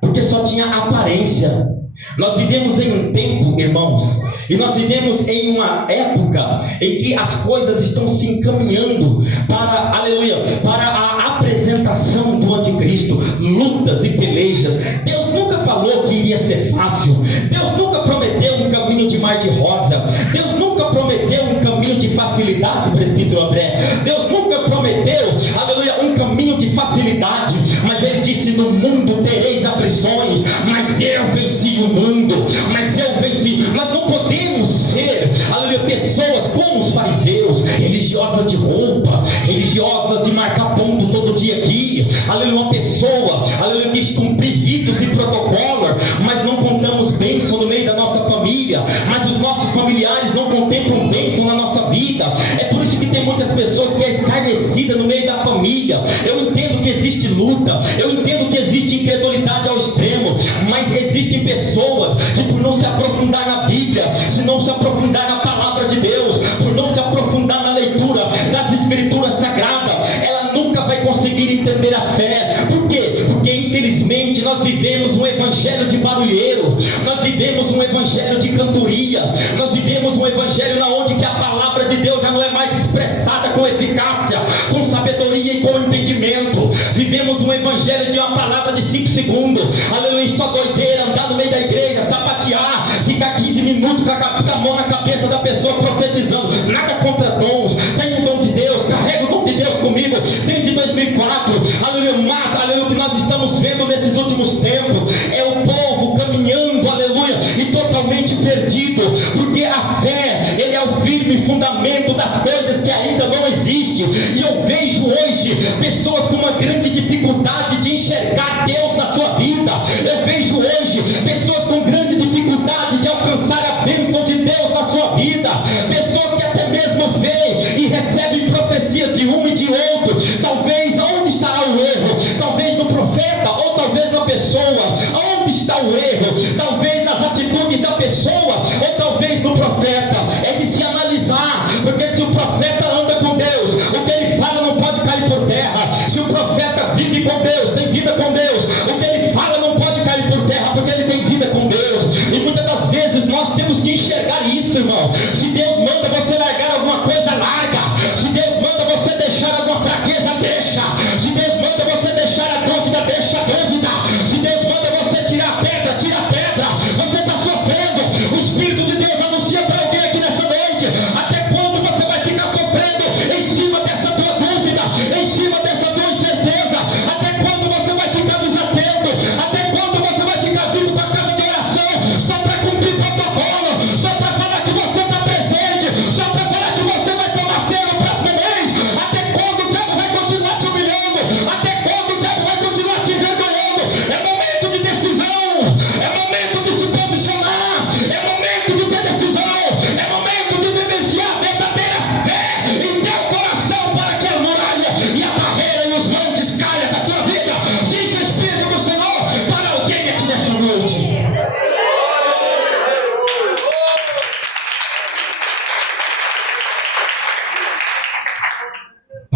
porque só tinha aparência. Nós vivemos em um tempo, irmãos, e nós vivemos em uma época em que as coisas estão se encaminhando para, aleluia, para a apresentação do anticristo, lutas e pelejas. Deus nunca falou que iria ser fácil, Deus nunca prometeu um caminho de mar de rosa, Deus nunca prometeu um caminho de facilidade, presbítero André, Deus nunca prometeu, aleluia, um caminho de facilidade, mas ele disse: no mundo tereis aflições, mas eu venci o mundo, mas eu venci. Nós não podemos ser, aleluia, pessoas como os fariseus, religiosas de roupa, religiosas de marcar ponto todo dia aqui, aleluia, uma pessoa, aleluia, que cumprir ritos e protocolos, mas não contamos bênção no meio da nossa família, mas os nossos familiares não contemplam bênção na nossa vida. É por isso que tem muitas pessoas que é escarnecida no meio da família. Eu entendo que existe luta, eu entendo que existe incredulidade ao extremo, mas existem pessoas que, por não se aprofundar na Bíblia, se não se aprofundar na palavra de Deus, por não se aprofundar na leitura das escrituras sagradas, ela nunca vai conseguir entender a fé. Por quê? Porque infelizmente nós vivemos um evangelho de barulheiro, nós vivemos um evangelho de cantoria, nós vivemos um evangelho onde que a palavra de Deus já não é mais expressada com eficácia, com sabedoria e com entendimento. Vivemos um evangelho de uma palavra de 5 segundos, aleluia, só doideira, andar no meio da igreja, sapatear, ficar 15 minutos com a mão na cabeça da pessoa profetizando. Nada contra dons, tem o dom de Deus, carrega o dom de Deus comigo, tem de 2004, aleluia, mas aleluia, o que nós estamos vendo nesses últimos tempos é o povo caminhando, aleluia, e totalmente perdido, porque a fé, ele é o firme fundamento das coisas que ainda não existem. E eu vejo hoje pessoas com uma grande dificuldade de enxergar Deus na sua vida. Eu vejo hoje pessoas com grande dificuldade de alcançar a bênção de Deus na sua vida, pessoas que até mesmo veem e recebem profecias de um e de outro. Talvez, onde estará o erro? Talvez no profeta, ou talvez na pessoa. Onde está o erro? Talvez nas atitudes da pessoa, ou talvez no profeta. É de se analisar, porque se o profeta anda com Deus, o que ele fala não pode cair por terra. Se o profeta vive com Deus, tem vida com Deus, o que ele fala não pode cair por terra, porque ele tem vida com Deus. E muitas das vezes nós temos que enxergar isso, irmão. Se Deus manda você largar alguma coisa, larga. Se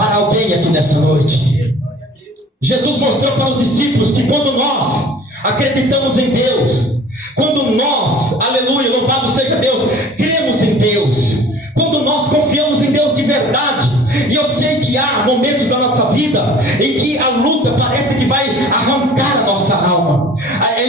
para alguém aqui nessa noite. Jesus mostrou para os discípulos que quando nós acreditamos em Deus, quando nós, aleluia, louvado seja Deus, cremos em Deus, quando nós confiamos em Deus de verdade, e eu sei que há momentos da nossa vida em que a luta parece que vai arrancar a nossa alma.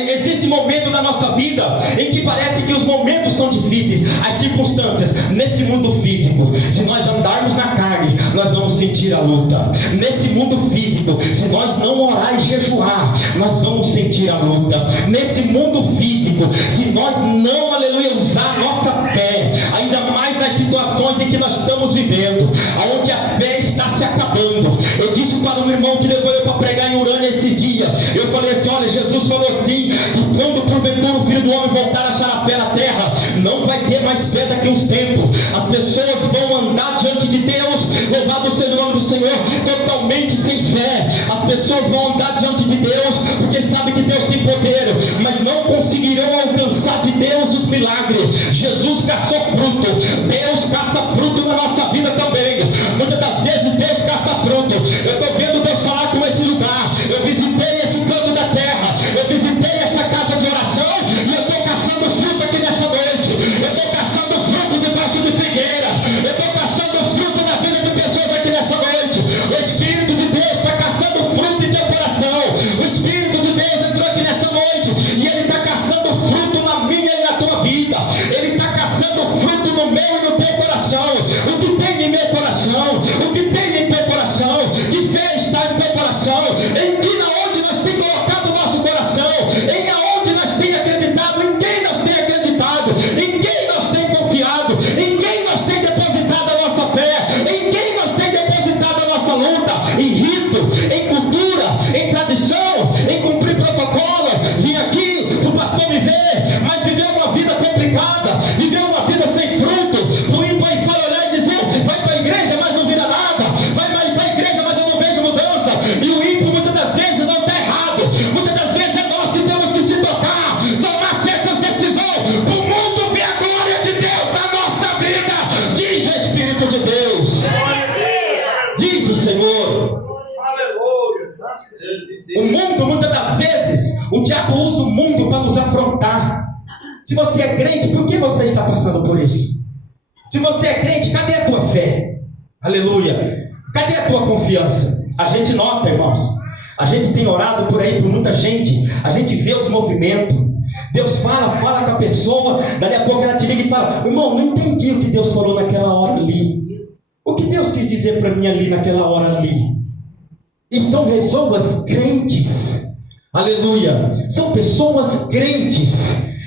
Existe momento da nossa vida em que parece que os momentos são difíceis, as circunstâncias, nesse mundo físico, se nós andarmos na carne, nós vamos sentir a luta. Nesse mundo físico, se nós não orar e jejuar, nós vamos sentir a luta. Nesse mundo físico, se nós não, aleluia, usar a nossa fé, ainda mais nas situações em que nós estamos vivendo, onde a fé está se acabando. Eu disse para um irmão que levou eu para pregar em Urânia esses dias, eu falei assim: olha, Jesus falou assim, que quando porventura o Filho do Homem voltar a achar a fé na terra, não vai ter mais fé daqui a uns tempos. As pessoas vão andar diante de Deus, louvado seja o nome do Senhor, totalmente sem fé. As pessoas vão andar diante de Deus, porque sabem que Deus tem poder, mas não conseguirão alcançar de Deus os milagres. Jesus caçou fruto, Deus caça fruto na nossa vida também. Muitas das vezes Deus caça fruto. Eu estou vendo Deus falar com esse lugar. Eu visitei esse canto da terra, eu visitei essa casa de oração, e eu estou caçando fruto aqui nessa noite. Eu estou caçando fruto debaixo de figueira. Eu estou caçando fruto na vida de pessoas aqui nessa noite. O Espírito de Deus está caçando fruto em teu coração. O Espírito de Deus entrou aqui nessa noite, e Ele está caçando fruto na minha e na tua vida. Ele está caçando fruto no meu e no teu coração. O que tem em meu coração? O que tem em teu coração? Que fé está em teu coração? Em que, na onde nós temos colocado o nosso coração? Em aonde nós temos acreditado? Em quem nós temos acreditado? Em quem nós temos confiado? Em quem nós temos depositado a nossa fé? Em quem nós temos depositado a nossa luta? Em rito, em cultura, em tradição, em cumprir protocolo. Vim aqui para o pastor me ver, mas viver uma vida complicada, viver uma vida sem fruto. O ímpio aí fala, olhar e dizer: vai para a igreja, mas não vira nada. Vai para a igreja, mas eu não vejo mudança. E o ímpio muitas das vezes não está errado. Muitas das vezes é nós que temos que se tocar, tomar certas decisões, para o mundo ver a glória de Deus na nossa vida. Diz o Espírito de Deus, diz o Senhor. O mundo, muitas das vezes, o diabo usa o mundo para nos afrontar. Se você é crente, por que você está passando por isso? Se você é crente, cadê a tua fé? Aleluia. Cadê a tua confiança? A gente nota, irmãos. A gente tem orado por aí por muita gente. A gente vê os movimentos. Deus fala com a pessoa. Dali a pouco ela te liga e fala: irmão, não entendi o que Deus falou naquela hora ali. O que Deus quis dizer para mim ali naquela hora ali? E são pessoas crentes. Aleluia. São pessoas crentes.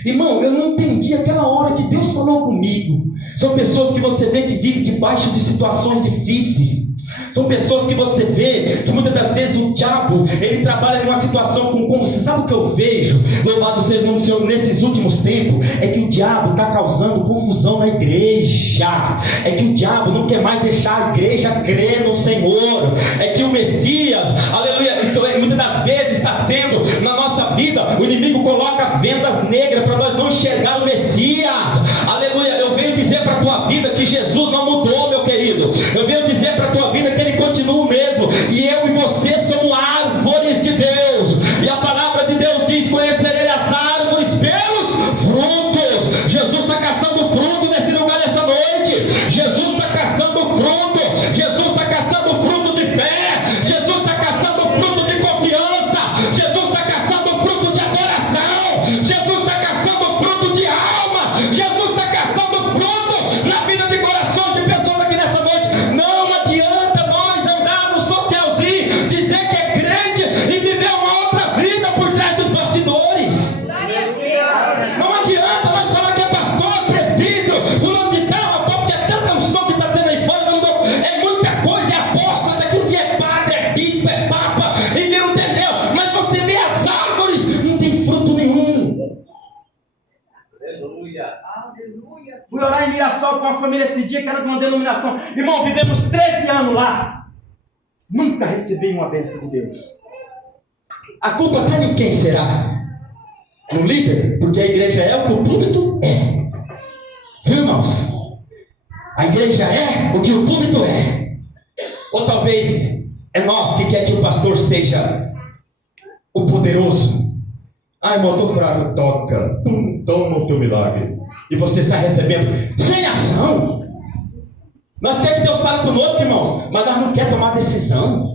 Irmão, eu não entendi aquela hora que Deus falou comigo. São pessoas que você vê que vivem debaixo de situações difíceis. São pessoas que você vê que muitas das vezes o diabo, ele trabalha numa situação como você sabe o que eu vejo, louvado seja o nome do Senhor, nesses últimos tempos, é que o diabo está causando confusão na igreja. É que o diabo não quer mais deixar a igreja crer no Senhor. É que o Messias, aleluia, isso muitas das vezes está sendo na nossa vida, o inimigo coloca vendas negras para nós não enxergar o Messias. Aleluia. Eu venho dizer para a tua vida que Jesus não mudou, meu querido. Eu venho dizer para a tua vida que Ele continua o mesmo. E eu e você somos árvores de Deus. E a palavra de Deus diz: conhecerei as árvores pelos frutos. Jesus está caçando fruto nesse lugar nessa noite. Jesus está caçando fruto. Jesus está caçando fruto de fé. Jesus está caçando fruto de confiança. Jesus está caçando fruto de adoração. Jesus está caçando fruto de alma. Jesus está caçando fruto na vida de corações de pessoas aqui nessa noite. Não adianta nós andar no socialzinho, dizer que é crente e viver uma outra vida por trás dos bastidores. Não adianta nós falar que é pastor, presbítero, fulano de tal, porque é tanta unção que está tendo aí fora. É muita coisa, é apóstolo, daqui um dia é padre, é bispo, é papa, e não entendeu. Mas você vê as árvores, não tem fruto nenhum. Fui orar em Mirassol com uma família esse dia que era de uma denominação. Irmão, vivemos 13 anos lá. Nunca recebi uma bênção de Deus. A culpa está em quem será? No líder? Porque a igreja é o que o púlpito é. Viu, irmãos? A igreja é o que o púlpito é. Ou talvez é nós que quer que o pastor seja o poderoso. Ah, irmão, eu estou fraco, toca, toma o teu milagre. E você está recebendo sem ação. Nós queremos que Deus fale conosco, irmãos, mas nós não queremos tomar decisão.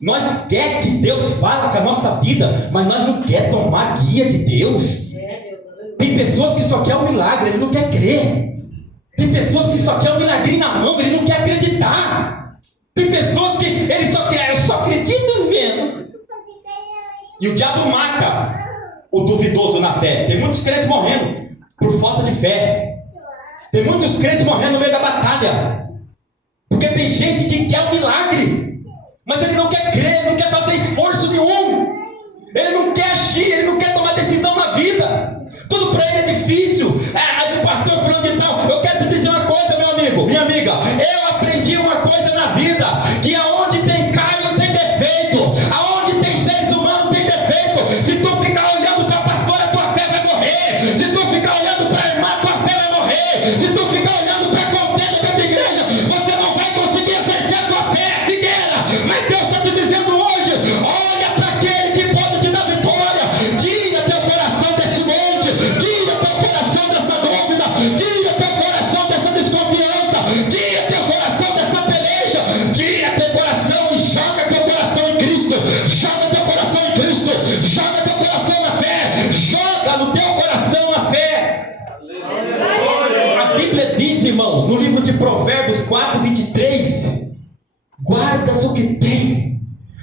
Nós queremos que Deus fale com a nossa vida, mas nós não queremos tomar guia de Deus. Tem pessoas que só querem um milagre, ele não quer crer. Tem pessoas que só querem um milagre na mão, ele não quer acreditar. Tem pessoas que ele só quer, eu só acredito vendo. E o diabo mata o duvidoso na fé. Tem muitos crentes morrendo por falta de fé. Tem muitos crentes morrendo no meio da batalha. Porque tem gente que quer um milagre, mas ele não quer crer, não quer fazer esforço nenhum. Ele não quer agir, ele não quer tomar decisão na vida. Tudo para ele é difícil. Mas o pastor falando de tal. Eu quero te dizer uma coisa, meu amigo, minha amiga. Eu aprendi uma coisa na vida: que aonde tem carne tem defeito. Aonde tem seres humanos tem defeito. Se tu ficar olhando para a pastora, tua fé vai morrer. Se tu ficar olhando para a irmã, tua fé vai morrer. Se tu ficar olhando para a contenda dentro da igreja, você não vai conseguir exercer a tua fé, Figueira. Mas Deus está te dizendo hoje: olha para aquele que pode te dar vitória. Tira teu coração desse monte. Tira teu coração dessa dúvida. Tira teu coração dessa desconfiança. Tira teu coração dessa peleja. Tira teu coração e joga teu coração em Cristo. Joga teu coração em Cristo. Joga teu coração na fé. Joga no teu coração a fé. A Bíblia diz, irmãos, no livro de Provérbios 4:23: guardas o que tem,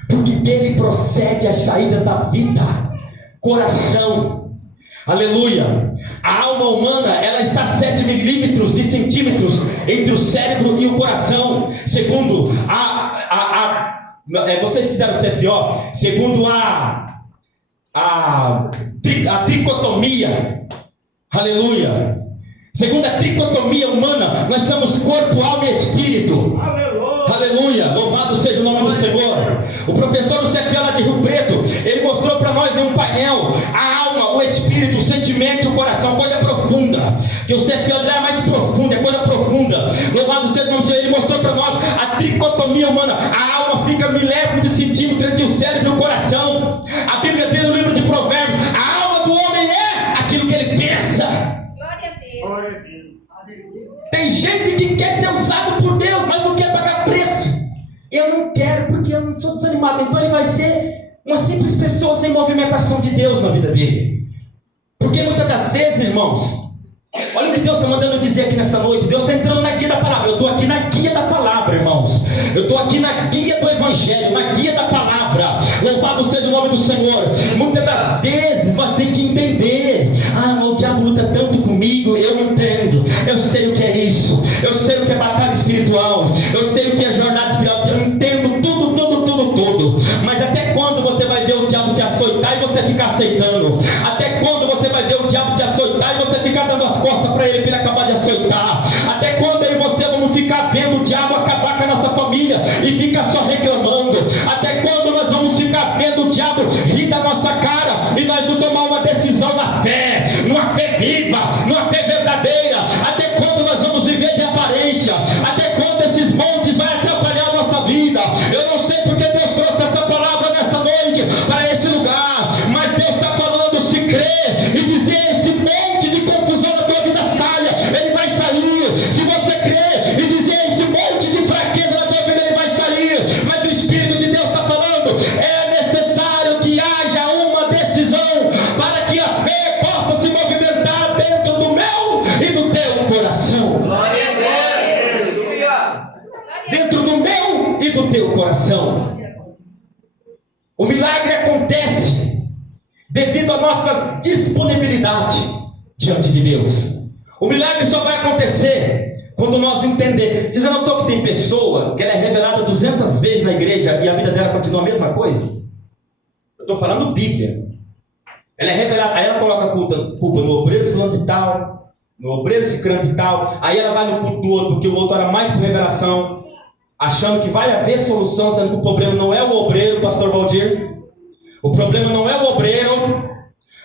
porque dele procede as saídas da vida. Coração. Aleluia. A alma humana, ela está a 7 milímetros de centímetros entre o cérebro e o coração. Segundo vocês fizeram o CFO, segundo a tricotomia. Aleluia. Segundo a tricotomia humana, nós somos corpo, alma e espírito. Aleluia, louvado seja o nome do Senhor. O professor do CFO lá de Rio Preto, ele mostrou para nós em um painel a alma, o espírito, o sentimento e o coração, coisa profunda. Que o CFO é mais profundo, é coisa profunda. Louvado seja o nome do Senhor. Ele mostrou para nós a tricotomia humana. A alma fica milésimo de centímetro entre o cérebro e o coração. A Bíblia diz no livro de Provérbios: a alma do homem é aquilo que ele pensa. Glória a Deus. Tem gente que quer ser usado por Deus, mas não quer pagar preço. Eu não quero porque eu não sou desanimado. Então ele vai ser uma simples pessoa sem movimentação de Deus na vida dele. Porque muitas das vezes, irmãos, olha o que Deus está mandando dizer aqui nessa noite. Deus está entrando na guia da palavra. Eu estou aqui na guia da palavra, irmãos. Eu estou aqui na guia do Evangelho, na guia da palavra. Louvado seja o nome do Senhor. Muitas das vezes nós temos que entender: o diabo luta tanto comigo. Eu entendo, eu sei o que é isso. Eu sei o que é batalha espiritual. Eu sei o que é jornada espiritual. Eu entendo tudo. Mas até quando você vai ver o diabo te açoitar e você ficar aceitando? Até quando você vai ver o diabo te açoitar e você ficar dando as costas para ele acabar de açoitar? Até quando eu e você vamos ficar vendo o diabo acabar com a nossa família e ficar só reclamando? Até quando nós vamos ficar vendo o diabo rir da nossa cara e nós não tomar uma decisão na fé, numa fé viva, numa fé verdadeira? Até quando nós vamos viver de aparência? Até quando esses montes vão atrapalhar a nossa vida? Eu não sei porque Deus trouxe essa palavra nessa noite para esse lugar, mas Deus está falando: se crer e dizer esse monte de confusão na tua vida saia, ele vai sair. Se você crer e dizer esse monte de fraqueza na tua vida, ele vai sair. Mas o Espírito de Deus está falando: é necessário que haja uma decisão para que a fé possa se movimentar dentro do meu e do teu coração. Glória a Deus. Dentro do meu e do teu coração. O milagre acontece devido à nossa disponibilidade diante de Deus. O milagre só vai acontecer quando nós entender. Você já notou que tem pessoa que ela é revelada 200 vezes na igreja e a vida dela continua a mesma coisa? Eu estou falando Bíblia. Ela é revelada, aí ela coloca a culpa no obreiro fulano de tal, no obreiro cicrano de tal. Aí ela vai no culto do outro, porque o outro era mais por revelação, achando que vai haver solução, sendo que o problema não é o obreiro, pastor Valdir. O problema não é o obreiro,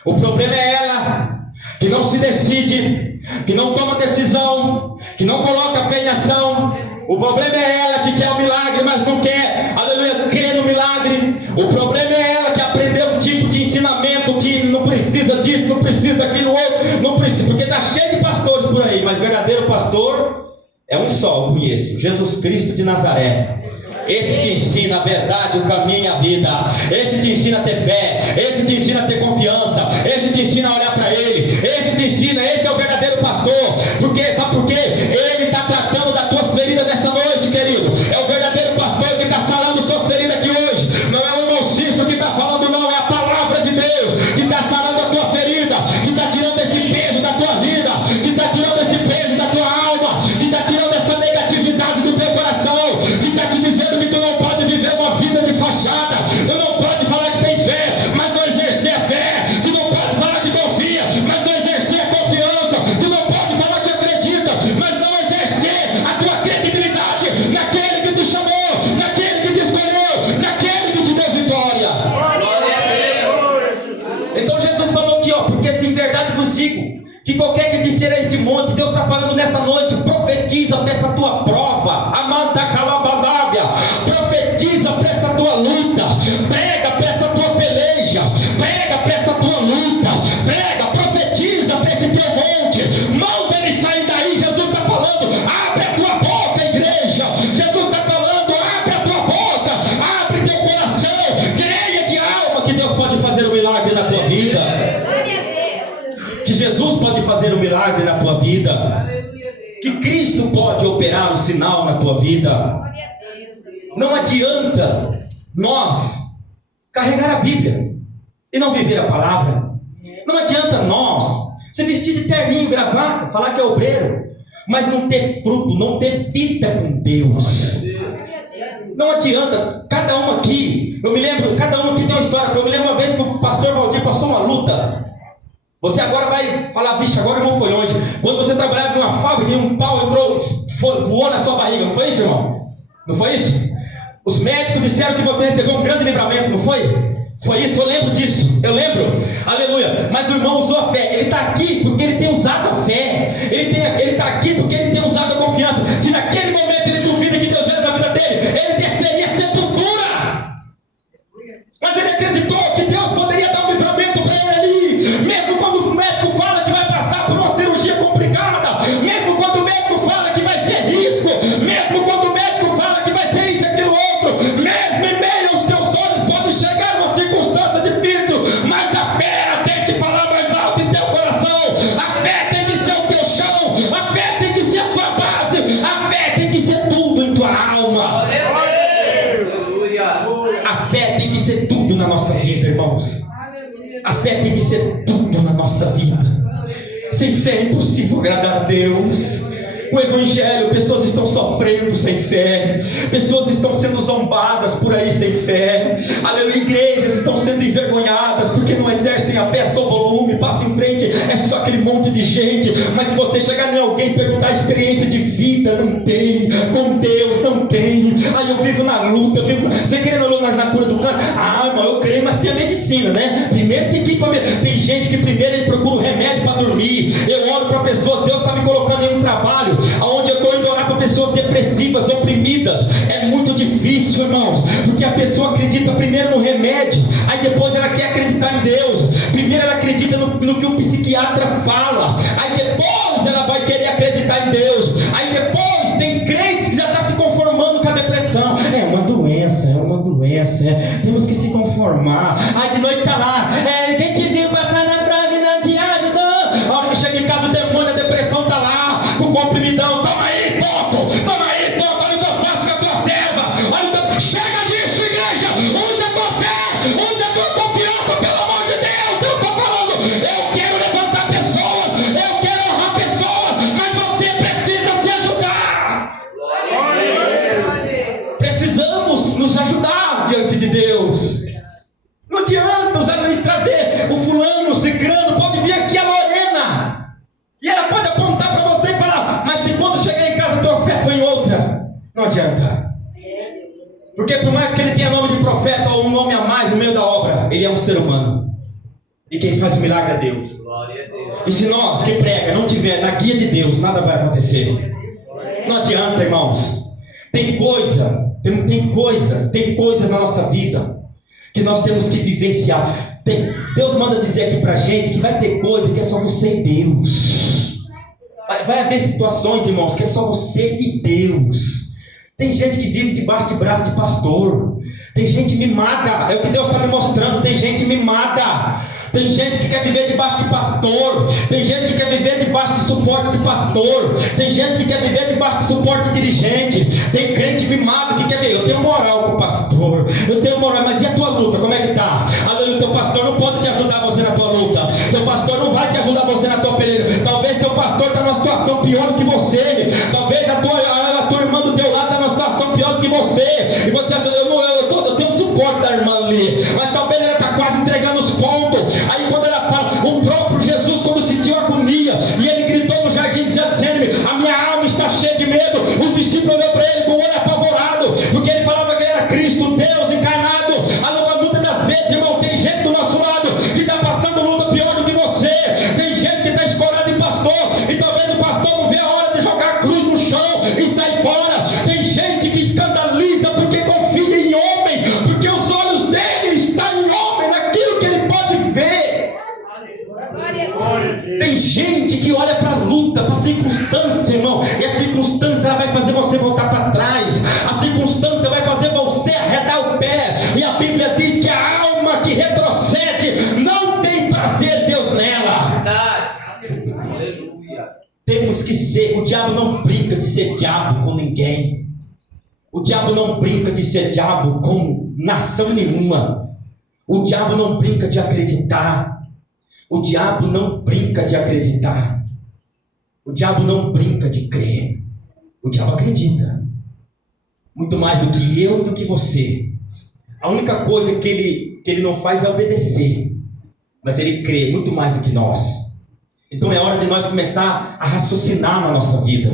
o problema é ela, que não se decide, que não toma decisão, que não coloca fé em ação. O problema é ela que quer o milagre, mas não quer, aleluia, crer no milagre. O problema é ela que aprendeu um tipo de ensinamento que não precisa disso, não precisa daquilo outro, não precisa, porque está cheio de pastores por aí, mas o verdadeiro pastor é um só, eu conheço, Jesus Cristo de Nazaré. Esse te ensina a verdade, o caminho e a vida. Esse te ensina a ter fé. Esse te ensina a ter confiança. Esse te ensina a olhar para Ele. Esse te ensina, esse é o verdadeiro pastor. Porque, sabe por quê? Ele está tratando das tuas feridas nessa noite, querido. É o verdadeiro pastor que está sarando suas feridas aqui hoje. Não é um mocinho que está falando, não. É a palavra de Deus que está sarando a tua ferida, que está tirando esse peso da tua vida, que está tirando esse peso da tua alma, que está tirando essa negatividade do teu coração, que está te dizendo que tu não pode viver uma vida de fachada, tu não pode falar que tem fé, mas não exercer a fé, tu não pode falar que confia, mas não exercer a confiança, tu não pode falar que acredita, mas não exercer a tua credibilidade naquele que te chamou, naquele que te escolheu, naquele que te deu vitória. Então Jesus falou aqui, ó, porque se em verdade vos digo que qualquer que disser a este monte, Deus está falando nessa noite, profetiza para essa tua prova, amanda calabadávia, profetiza para essa tua luta, prega para essa tua peleja, prega para essa tua luta, prega, profetiza para esse teu monte, manda ele sair daí. Jesus está falando, abre a tua boca, igreja. Jesus está falando, abre a tua boca, abre teu coração, creia de alma que Deus pode fazer um milagre na tua vida. Que Jesus pode fazer um milagre na tua vida, que Cristo pode operar um sinal na tua vida. Não adianta nós carregar a Bíblia e não viver a palavra. Não adianta nós se vestir de terninho, gravata, falar que é obreiro, mas não ter fruto, não ter vida com Deus. Não adianta, cada um aqui, eu me lembro, cada um aqui tem uma história. Eu me lembro uma vez que o pastor Valdir passou uma luta. Você agora vai falar, bicho, agora o irmão foi longe. Quando você trabalhava em uma fábrica e um pau entrou, voou na sua barriga, não foi isso, irmão? Não foi isso? Os médicos disseram que você recebeu um grande livramento, não foi? Foi isso, eu lembro disso, eu lembro, aleluia. Mas o irmão usou a fé, ele está aqui porque ele tem usado a fé, ele está aqui porque ele tem usado a confiança. Se naquele momento ele duvida que Deus veio na vida dele, ele desceria a sepultura. Mas ele acreditou que Deus poderia dar um livramento para ele ali, mesmo quando o médico fala que vai passar por uma cirurgia complicada, mesmo quando o médico fala que vai ser risco, mesmo quando o médico fala que vai ser isso, aquilo, outro, mesmo em meio aos teus olhos pode chegar uma circunstância difícil, mas a fé ela tem que falar mais alto em teu coração, a fé tem que ser o teu chão, a fé tem que ser a tua base, a fé tem que ser tudo em tua alma. A fé tem que ser tudo na nossa vida, irmãos. A fé tem que ser tudo na nossa vida. Sem fé é impossível agradar a Deus. O Evangelho, pessoas estão sofrendo sem fé, pessoas estão sendo zombadas por aí sem fé, aleluia, igrejas estão sendo envergonhadas porque não exercem a fé, só volume, passa em frente, é só aquele monte de gente. Mas se você chegar em alguém e perguntar a experiência de vida, não tem, com Deus não tem. Aí eu vivo na luta, você querendo na cura do câncer, mas eu creio, mas tem a medicina, né? Primeiro tem que ir para tem gente que primeiro ele procura um remédio para dormir. Eu oro para pessoas, Deus está me colocando em um trabalho onde eu estou indo orar para pessoas depressivas, oprimidas. É muito difícil, irmãos, porque a pessoa acredita primeiro no remédio, aí depois ela quer acreditar em Deus. Primeiro ela acredita no que o psiquiatra fala, aí depois ela vai querer acreditar em Deus. Aí depois tem crentes que já estão se conformando com a depressão. É uma doença, temos que se conformar. Aí de noite está lá, quem te viu passar na prova e não te ajudou. A hora que chega em casa o demônio, a depressão está lá, com o comprimidão. Toma aí, tonto, olha o que eu faço com a tua serva. Chega disso, igreja, usa a tua fé, usa a tua confiança, pelo amor de Deus. Deus está falando, eu quero levantar pessoas, eu quero honrar pessoas, mas você precisa se ajudar. Precisamos nos ajudar diante de Deus. Não adianta os amigos trazer o fulano, o cicrano, pode vir aqui a Lorena, e ela pode apontar para você e falar, mas se quando chegar em casa tua fé foi em outra, não adianta. Porque por mais que ele tenha nome de profeta ou um nome a mais no meio da obra, ele é um ser humano. E quem faz o milagre é Deus. E se nós que prega não tiver na guia de Deus, nada vai acontecer. Não adianta, irmãos. Tem coisas na nossa vida que nós temos que vivenciar. Deus manda dizer aqui pra gente que vai ter coisa que é só você e Deus. Vai haver situações, irmãos, que é só você e Deus. Tem gente que vive debaixo de braço de pastor. Tem gente mimada. É o que Deus está me mostrando. Tem gente mimada. Tem gente que quer viver debaixo de pastor. Tem gente que quer viver debaixo de suporte de pastor. Tem gente que quer viver debaixo de suporte de dirigente. Tem crente mimado que quer ver. Eu tenho moral com o pastor. Eu tenho moral. Mas e a tua luta? Como é que tá? Aleluia. Teu pastor não pode te ajudar você na tua luta. Teu pastor não vai te ajudar você na tua peleja. Talvez teu pastor está numa situação pior do que você. Talvez a tua irmã do teu lado está numa situação pior do que você. E você acha, eu tenho suporte da irmã ali. Mas talvez ela está quase entregando os pombos. Aí quando ela fala, o próprio Jesus, quando sentiu agonia, e ele gritou no jardim de Getsêmani, a minha alma está cheia de medo. Os discípulos olharam para ele com o olho apavorado, porque ele falava que ele era Cristo, Deus encarnado. Muitas das vezes, irmão, tem gente do nosso lado que está passando luta pior do que você. Tem gente que está escorado em pastor, e talvez o pastor não vê a hora de jogar a cruz no chão e sair fora. Tem gente que escandaliza porque confia em homem, porque os olhos dele estão em homem, naquilo que ele pode ver. Tem gente que olha para a luta, para a circunstância, irmão, e a circunstância ela vai fazer você voltar para trás. A circunstância vai fazer você arredar o pé. E a Bíblia diz que a alma que retrocede não tem prazer Deus nela. Temos que ser. O diabo não brinca de ser diabo com ninguém. O diabo não brinca de ser diabo com nação nenhuma. O diabo não brinca de acreditar. O diabo não brinca de acreditar. O diabo não brinca de crer. O diabo acredita. Muito mais do que eu e do que você. A única coisa que ele não faz é obedecer. Mas ele crê muito mais do que nós. Então é hora de nós começar a raciocinar na nossa vida.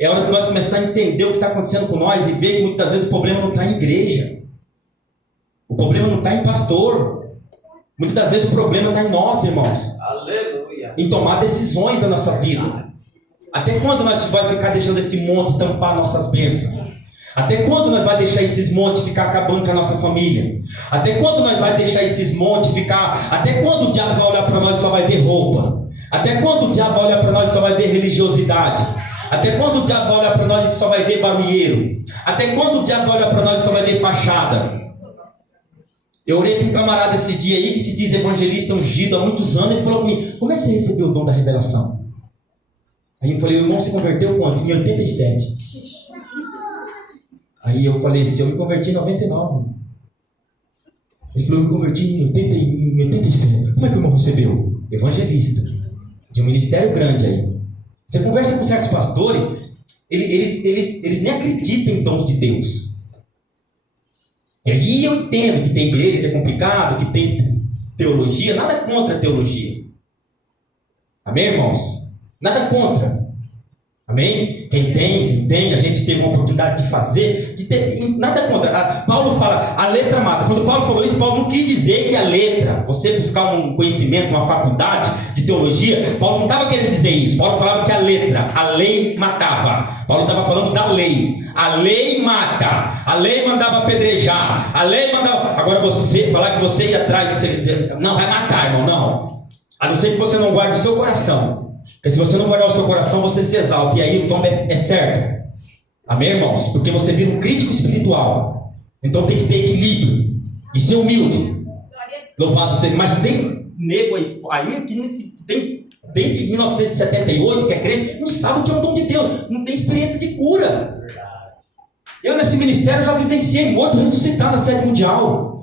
É hora de nós começar a entender o que está acontecendo com nós e ver que muitas vezes o problema não está em igreja. O problema não está em pastor. Muitas das vezes o problema está em nós, irmãos. Aleluia. Em tomar decisões da nossa vida. Até quando nós vamos ficar deixando esse monte tampar nossas bênçãos? Até quando nós vamos deixar esses montes ficar acabando com a nossa família? Até quando nós vamos deixar esses montes ficar... Até quando o diabo vai olhar para nós e só vai ver roupa? Até quando o diabo vai olhar para nós e só vai ver religiosidade? Até quando o diabo vai olhar para nós e só vai ver barulheiro? Até quando o diabo vai olhar para nós e só vai ver fachada? Eu orei para um camarada esse dia aí que se diz evangelista ungido há muitos anos. Ele falou comigo: como é que você recebeu o dom da revelação? Aí eu falei: o irmão se converteu quando? Em 87. Aí eu falei assim: eu me converti em 99. Ele falou: eu me converti em 87. Como é que o irmão recebeu? Evangelista. De um ministério grande aí. Você conversa com certos pastores, eles nem acreditam em dons de Deus. E aí eu entendo que tem igreja que é complicado, que tem teologia, nada contra a teologia. Amém, irmãos? Nada contra. Amém? Quem tem, a gente teve uma oportunidade de fazer, de ter, nada contra. Paulo fala, a letra mata. Quando Paulo falou isso, Paulo não quis dizer que a letra, você buscar um conhecimento, uma faculdade de teologia, Paulo não estava querendo dizer isso. Paulo falava que a letra, a lei matava. Paulo estava falando da lei. A lei mata. A lei mandava apedrejar. A lei mandava... Agora você, falar que você ia atrás... Não, vai matar, irmão, não. A não ser que você não guarde o seu coração. Porque se você não guardar o seu coração, você se exalta. E aí o tombo é certo. Amém, irmãos? Porque você vira um crítico espiritual. Então tem que ter equilíbrio. E ser humilde. Louvado seja. Mas tem nego aí que tem desde 1978, que é crente, não sabe o que é um dom de Deus. Não tem experiência de cura. Eu nesse ministério já vivenciei morto ressuscitado na sede mundial.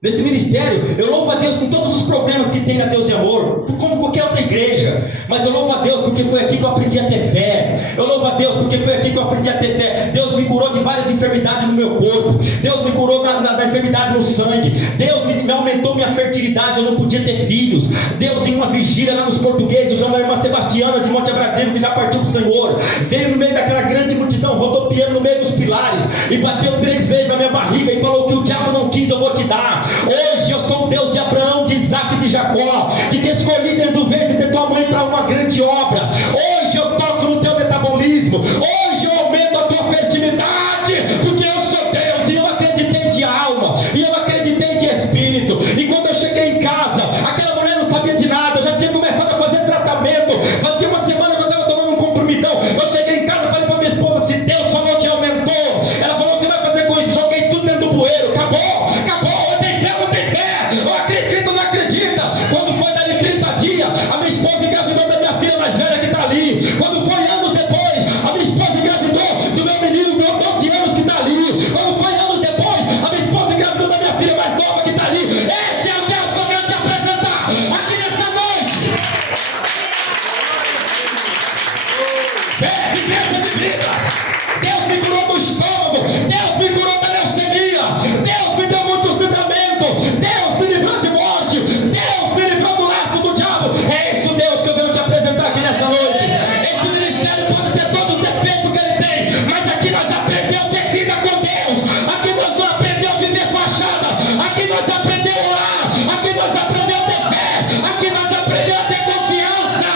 Nesse ministério, eu louvo a Deus com todos os problemas que tem na Deus e Amor, como qualquer outra igreja. Mas eu louvo a Deus porque foi aqui que eu aprendi a ter fé. Eu louvo a Deus porque foi aqui que eu aprendi a ter fé. Deus me curou de várias enfermidades no meu corpo. Deus me curou da enfermidade no sangue. Deus me aumentou minha fertilidade. Eu não podia ter filhos. Deus, em uma vigília lá nos portugueses, o João da irmã Sebastiana de Monte Abrasivo, que já partiu para o Senhor, veio no meio daquela grande multidão, rodopiando no meio dos pilares, e bateu 3 vezes na minha barriga e falou: que o diabo não quis, eu vou te dar. Hoje eu sou o Deus de Abraão, de Isaac e de Jacó, que te escolhi dentro do ventre de tua mãe para uma grande obra. Hoje eu toco no teu metabolismo. Hoje eu aumento a tua fertilidade. como foi anos depois, a minha esposa engravidou da minha filha mais nova que está ali. Esse é o Deus que eu venho te apresentar aqui nessa noite. Evidência de vida. Deus me curou do estômago, Deus me curou da leucemia, Deus me deu muitos livramentos, Deus me livrou de morte, Deus me livrou do laço do diabo. É esse o Deus que eu venho te apresentar aqui nessa noite. Esse ministério pode ter todos os defeitos que ele tem, mas aqui nós aprendemos a ter vida com Deus, aqui nós não aprendemos a viver fachada, aqui nós aprendemos a orar, aqui nós aprendemos a ter fé, aqui nós aprendemos a ter confiança,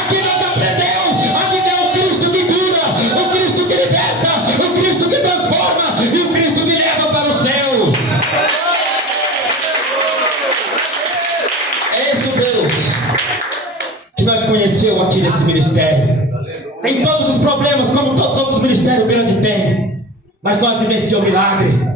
aqui nós aprendemos a viver o Cristo que cura, o Cristo que liberta, o Cristo que transforma e o Cristo que leva para o céu. É esse o Deus que nós conhecemos aqui nesse ministério. Tem todos os problemas como todos os outros ministérios grandes têm, mas nós vivenciamos o milagre.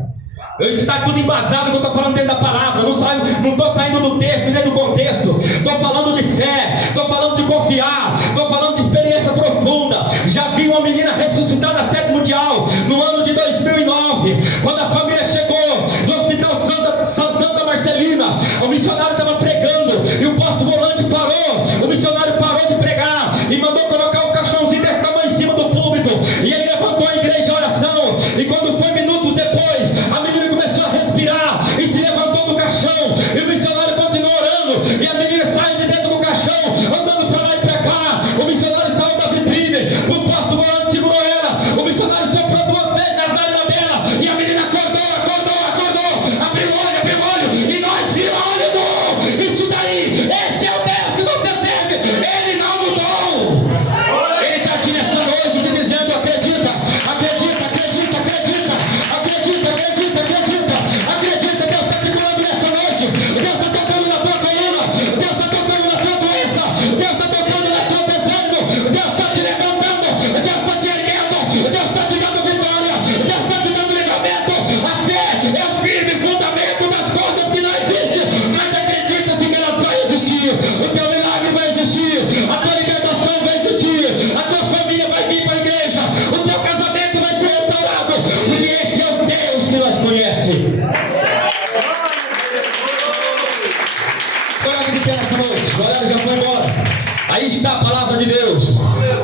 Está tudo embasado que eu estou falando dentro da palavra. Não estou saindo do texto nem do contexto. Estou falando de fé, estou falando de confiar, estou falando de experiência profunda. Já vi uma menina ressuscitada na sede mundial no ano de 2009, quando a família chegou do Hospital Santa Marcelina. O missionário estava pregando e o posto volante parou. O missionário parou de pregar e mandou colocar um caixãozinho desse tamanho em cima do púlpito, e ele levantou a igreja em oração. E quando foi minutos depois, a menina começou a respirar e se levantou do caixão, e o missionário continuou orando, e a menina saiu de dentro do caixão, andando para lá e para cá. O missionário saiu da vitrine, o posto volante segurou ela, o missionário soprou 2 vezes nas narinas dela, e a menina acordou, abriu o olho, e nós vimos, olha, isso daí, esse é o Deus que você serve, ele não mudou. Ele está aqui nessa noite te dizendo: acredita, Deus está te curando nessa noite, Deus está tocando na tua coluna, Deus está tocando na tua doença, Deus está tocando na tua desânimo, Deus está te levantando, Deus está te erguendo, Deus está te dando vitória, Deus está te dando livramento. A fé é o firme fundamento das coisas que não existem, mas acredita-se que elas vão existir. O teu milagre vai existir, a tua libertação vai existir, a tua família vai vir para a igreja, o teu casamento vai ser restaurado, porque esse é o Deus que nós conhecemos. Olha que tem essa noite, o horário já foi embora. Aí está a palavra de Deus.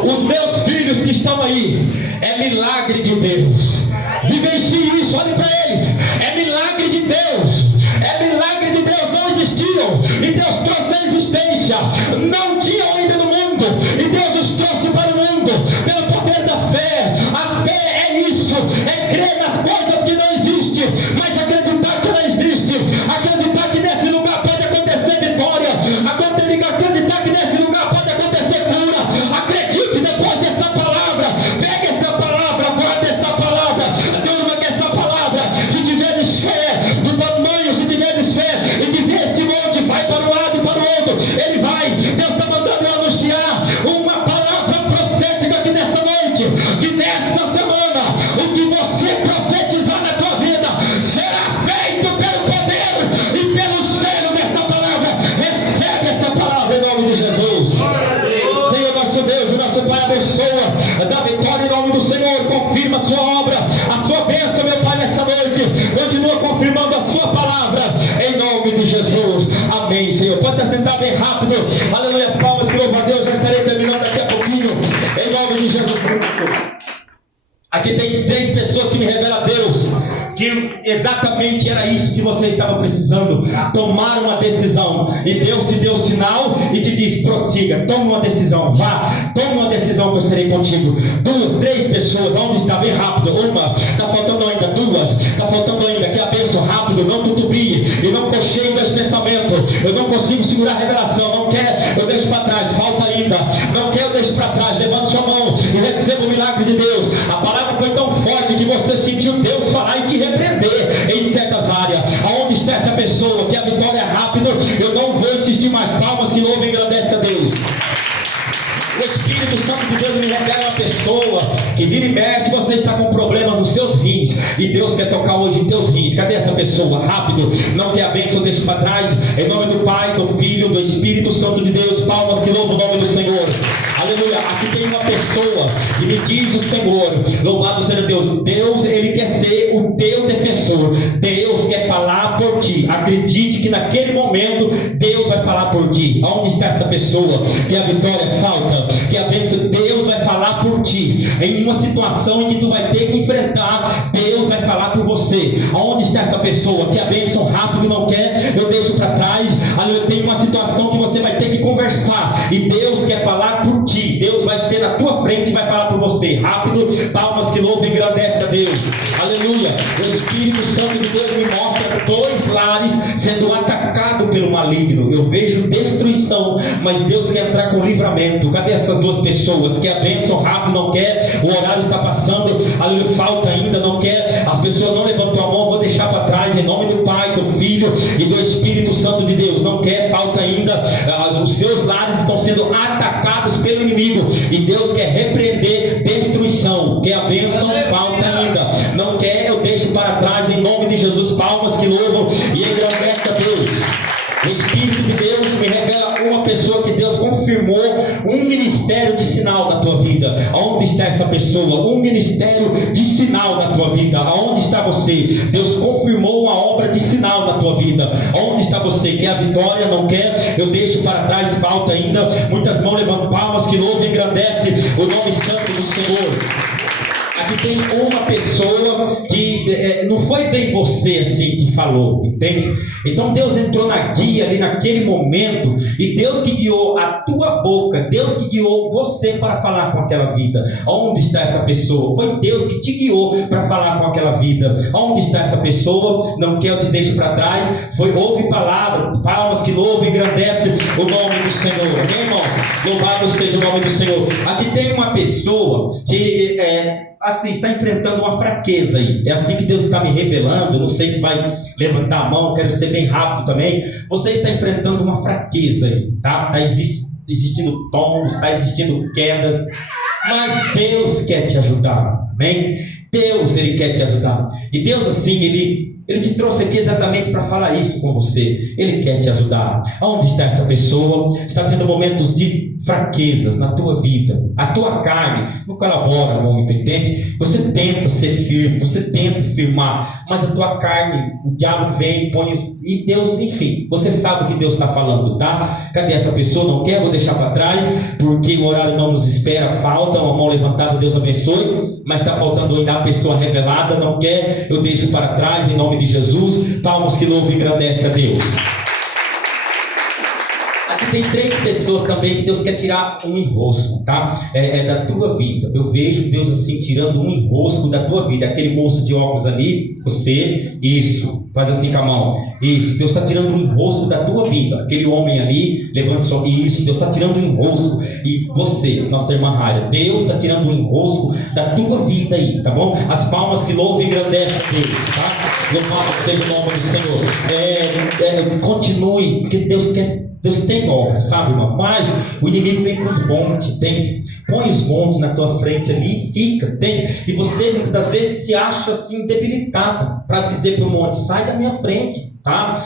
Os meus filhos que estão aí, é milagre de Deus. Vivencie isso, olhe para eles. É milagre de Deus. É milagre de Deus. Não existiam, e Deus trouxe a existência. Não tinham ainda no mundo, e Deus os trouxe para o mundo pelo poder da fé. A fé é isso, é crer nas coisas que não existem, mas acreditar que ela existe, acreditar que nesse lugar pode acontecer vitória, acreditar que nesse lugar pode acontecer cura. Acredite depois dessa palavra, pegue essa palavra, guarde essa palavra, durma com essa palavra. Se tiveres fé do tamanho, se tiveres fé e dizer este monte vai para um lado e para o outro, ele vai. Deus está mandando eu anunciar uma palavra profética aqui nessa noite, que nessa semana o que você profetizar na tua vida será feito pelo poder e pelo selo dessa palavra. Recebe essa palavra em nome de Jesus. Senhor nosso Deus, o nosso Pai, abençoa, dá vitória em nome do Senhor, confirma a sua obra, a sua bênção, meu Pai, nessa noite. Continua confirmando a sua palavra em nome de Jesus. Amém, Senhor. Pode se assentar bem rápido. Aleluia, as palmas que louva a Deus. Já estarei terminando daqui a pouquinho em nome de Jesus. Aqui tem 3 pessoas que me revelam a Deus que exatamente era isso que você estava precisando, tomar uma decisão, e Deus te deu o sinal e te diz: prossiga, toma uma decisão, vá, toma uma decisão que eu serei contigo. 2, 3 pessoas, onde está? Bem rápido. Uma, está faltando ainda. 2, está faltando ainda. Que a bênção, rápido, não tutubie e não cocheie meus pensamentos. Eu não consigo segurar a revelação, não quer, eu deixo para trás, falta ainda, não quer, eu deixo para trás. Levante sua mão e receba o milagre de Deus. A palavra foi tão forte que você sentiu Deus falar e te repreender em certas áreas. Aonde está essa pessoa que a vitória é rápida? Eu não vou insistir mais. Palmas que louvam e agradece a Deus. O Espírito Santo de Deus me revela uma pessoa que vira e mexe, você está com um problema nos seus rins, e Deus quer tocar hoje em teus rins. Cadê essa pessoa? Rápido, não quer a bênção, deixa para trás. Em nome do Pai, do Filho, do Espírito Santo de Deus. Palmas que louvam o nome do Senhor. Aleluia. Aqui tem uma pessoa que me diz o Senhor, louvado seja Deus. Deus, Ele quer ser o Senhor. Deus quer falar por ti. Acredite que naquele momento Deus vai falar por ti. Onde está essa pessoa que a vitória falta, que a bênção? Deus vai falar por ti. Em uma situação em que tu vai ter que enfrentar, Deus vai falar por você. Onde está essa pessoa que a bênção rápido não quer? Eu deixo para trás. Eu tenho uma situação que você vai ter que conversar e Deus quer falar por ti. Deus vai ser na tua frente e vai falar por você. Rápido, palmas que louvam e engrandece a Deus. Aleluia. O Espírito Santo de Deus me mostra 2 lares sendo atacados pelo maligno. Eu vejo destruição, mas Deus quer entrar com livramento. Cadê essas 2 pessoas que a bênção rápido não quer? O horário está passando, aleluia, falta ainda, não quer. As pessoas não levantou a mão, vou deixar para trás em nome do Pai, do Filho e do Espírito Santo de Deus. Não quer, falta ainda. Os seus lares estão sendo atacados pelo inimigo e Deus quer repreender destruição. Quer a bênção? Falta ainda. Não quer, eu deixo para trás em nome de Jesus. Palmas que louvam e engrandece a Deus. O Espírito de Deus me revela uma pessoa que Deus confirmou um ministério de sinal na tua vida. Aonde está essa pessoa? Um ministério de sinal na tua vida. Aonde está você? Deus confirmou uma obra de sinal na tua vida. Aonde está você? Quer a vitória? Não quer? Eu deixo para trás, falta ainda. Muitas mãos levantam, palmas que louvam e engrandece o nome santo do Senhor. Aqui tem uma pessoa que não foi bem você assim que falou, entende? Então Deus entrou na guia ali naquele momento e Deus que guiou a tua boca, Deus que guiou você para falar com aquela vida. Onde está essa pessoa? Foi Deus que te guiou para falar com aquela vida. Onde está essa pessoa? Não quer, eu te deixo para trás. Ouve palavra, palmas que louvam e engrandece o nome do Senhor. Amém, irmão? Louvado seja o nome do Senhor. Aqui tem uma pessoa que assim, está enfrentando uma fraqueza aí. É assim que Deus está me revelando. Não sei se vai levantar a mão, quero ser bem rápido também. Você está enfrentando uma fraqueza aí, tá? Está existindo tons, está existindo quedas, mas Deus quer te ajudar, amém? Deus, Ele quer te ajudar. E Deus, assim, Ele te trouxe aqui exatamente para falar isso com você. Ele quer te ajudar. Onde está essa pessoa? Está tendo momentos de fraquezas na tua vida. A tua carne não colabora muito, entende? Você tenta ser firme, você tenta firmar, mas a tua carne, o diabo vem, põe, e Deus, enfim, você sabe o que Deus está falando, tá? Cadê essa pessoa? Não quer? Vou deixar para trás, porque o horário não nos espera, falta uma mão levantada, Deus abençoe, mas está faltando ainda a pessoa revelada, não quer? Eu deixo para trás, em nome de Jesus. Palmas que louvam e engrandece a Deus. Tem 3 pessoas também que Deus quer tirar um enrosco, tá? Da tua vida. Eu vejo Deus assim tirando um enrosco da tua vida. Aquele moço de óculos ali, você, isso, faz assim com a mão. Isso, Deus está tirando um enrosco da tua vida. Aquele homem ali, levanta só. Isso, Deus está tirando um enrosco. E você, nossa irmã Raia, Deus está tirando um enrosco da tua vida aí, tá bom? As palmas que louvam e engrandecem a Deus, tá? Louvado seja o nome do Senhor. Continue, porque Deus tem obra, sabe, irmão? Mas o inimigo vem com os montes, entende? Põe os montes na tua frente ali e fica, entende? E você muitas das vezes se acha assim debilitado para dizer para o monte: sai da minha frente, tá?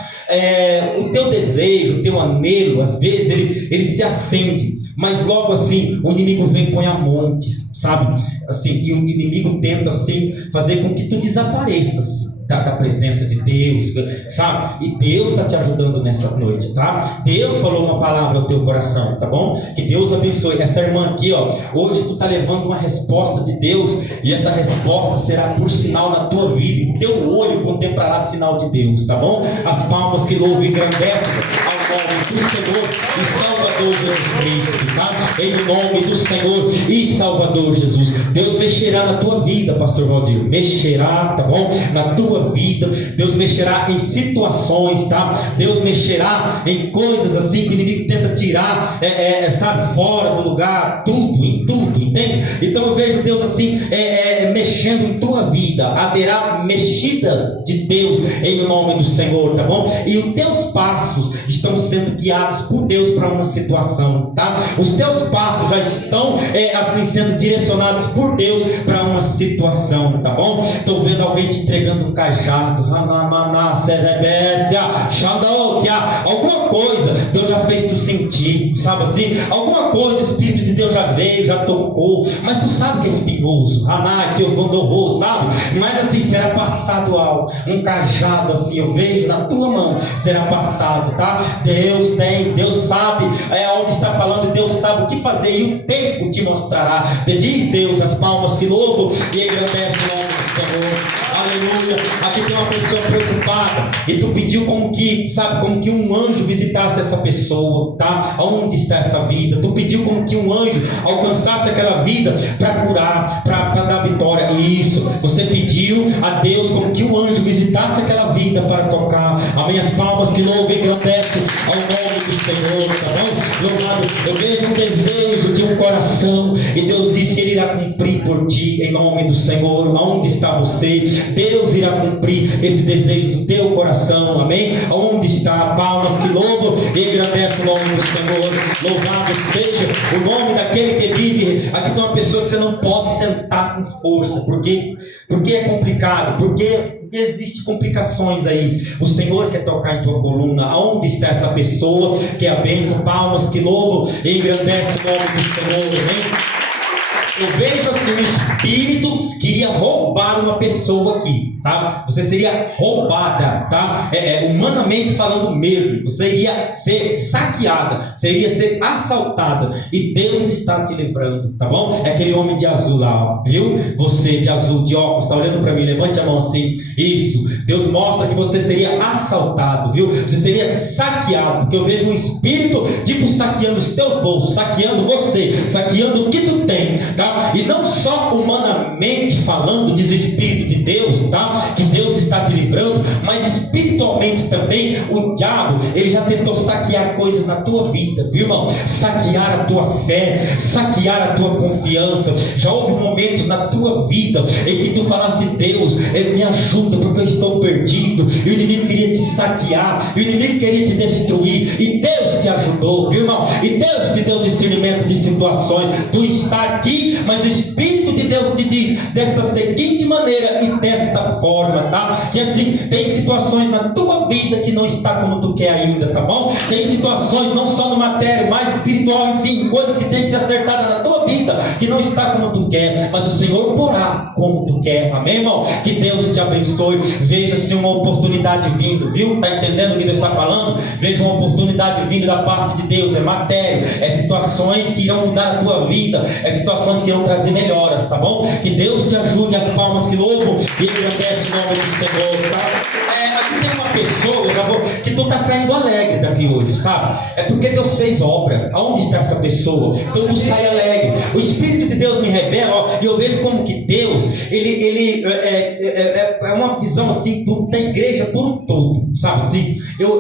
O teu desejo, o teu anelo, às vezes ele se acende, mas logo assim o inimigo vem e põe a montes, sabe? Assim, e o inimigo tenta assim fazer com que tu desapareças da presença de Deus, sabe? E Deus está te ajudando nessa noite, tá? Deus falou uma palavra ao teu coração, tá bom? Que Deus abençoe. Essa irmã aqui, ó, hoje tu está levando uma resposta de Deus, e essa resposta será por sinal na tua vida, e teu olho contemplará sinal de Deus, tá bom? As palmas que louvam e engrandecem ao nome do Senhor e Salvador Jesus Cristo, tá? Em nome do Senhor e Salvador Jesus. Deus mexerá na tua vida, pastor Valdir, mexerá, tá bom? Na tua vida, Deus mexerá em situações, tá? Deus mexerá em coisas assim que o inimigo tenta tirar, sabe, fora do lugar, em tudo, entende? Então eu vejo Deus assim, mexendo em tua vida. Haverá mexidas de Deus em nome do Senhor, tá bom? E os teus passos estão sendo guiados por Deus para uma situação, tá? Os teus passos já estão assim sendo direcionados por Deus para uma situação, tá bom? Estou vendo alguém te entregando um cajado, alguma coisa Deus já fez tu sentir, sabe assim? Alguma coisa o Espírito de Deus já veio, já tocou, mas tu sabe que é espinhoso, que eu vou, sabe? Mas assim, será passado algo, um cajado assim, eu vejo na tua mão, será passado, tá? Deus sabe onde está falando, Deus sabe o que fazer e o tempo te mostrará. Diz Deus, as palmas que louvo e agradece o nome do Senhor. Aleluia. Aqui tem uma pessoa preocupada e tu pediu como que um anjo visitasse essa pessoa, tá? Onde está essa vida? Tu pediu como que um anjo alcançasse aquela vida para curar, para dar vitória. Isso. Você pediu a Deus como que um anjo visitasse aquela vida para tocar. Amém. As palmas que louvam e agradecem ao nome do Senhor, tá bom? Louvado. Eu vejo um desejo de um coração e Deus diz que Ele irá cumprir por ti em nome do Senhor. Onde está você? Deus irá cumprir esse desejo do teu coração, amém? Onde está? Palmas que louvam e agradece o nome do Senhor. Louvado seja o nome daquele que vive. Aqui tem uma pessoa que você não pode sentar com força, porque é complicado, porque existem complicações aí. O Senhor quer tocar em tua coluna. Aonde está essa pessoa que é a bênção? Palmas que louvam e agradece o nome do Senhor, amém? Eu vejo assim um espírito que iria roubar uma pessoa aqui, tá? Você seria roubada, tá? Humanamente falando mesmo. Você iria ser saqueada, você iria ser assaltada. E Deus está te livrando, tá bom? É aquele homem de azul lá, ó, viu? Você de azul, de óculos, está olhando para mim, levante a mão assim. Isso. Deus mostra que você seria assaltado, viu? Você seria saqueado, porque eu vejo um espírito tipo saqueando os teus bolsos, saqueando você, saqueando o que tu tem, tá? E não só humanamente falando, diz o Espírito de Deus, tá? Que Deus está te livrando, mas espiritualmente também o diabo, ele já tentou saquear coisas na tua vida, viu, irmão? Saquear a tua fé, saquear a tua confiança. Já houve momentos na tua vida em que tu falaste de Deus, me ajuda porque eu estou perdido, e o inimigo queria te saquear, e o inimigo queria te destruir, e Deus te ajudou, viu, irmão? E Deus te deu discernimento de situações. Tu está aqui, mas o Espírito de Deus te diz desta seguinte maneira e desta forma, tá? Que assim, tem situações na tua vida que não está como tu quer ainda, tá bom? Tem situações não só no matéria, mas espiritual, enfim, coisas que tem que ser acertadas na tua vida que não está como tu quer, mas o Senhor porá como tu quer, amém, irmão? Que Deus te abençoe. Veja-se uma oportunidade vindo, viu? Tá entendendo o que Deus está falando? Veja uma oportunidade vindo da parte de Deus. É matéria, é situações que irão mudar a tua vida, é situações que irão trazer melhoras, tá bom? Que Deus te ajude. As palmas que louvam e agradece o nome do Senhor, tá? Aqui tem uma pessoa, que tu está saindo alegre daqui hoje, sabe? É porque Deus fez obra. Aonde está essa pessoa? Então tu sai alegre. O Espírito de Deus me revela, ó, e eu vejo como que Deus, ele é uma visão assim da igreja por um todo, sabe assim?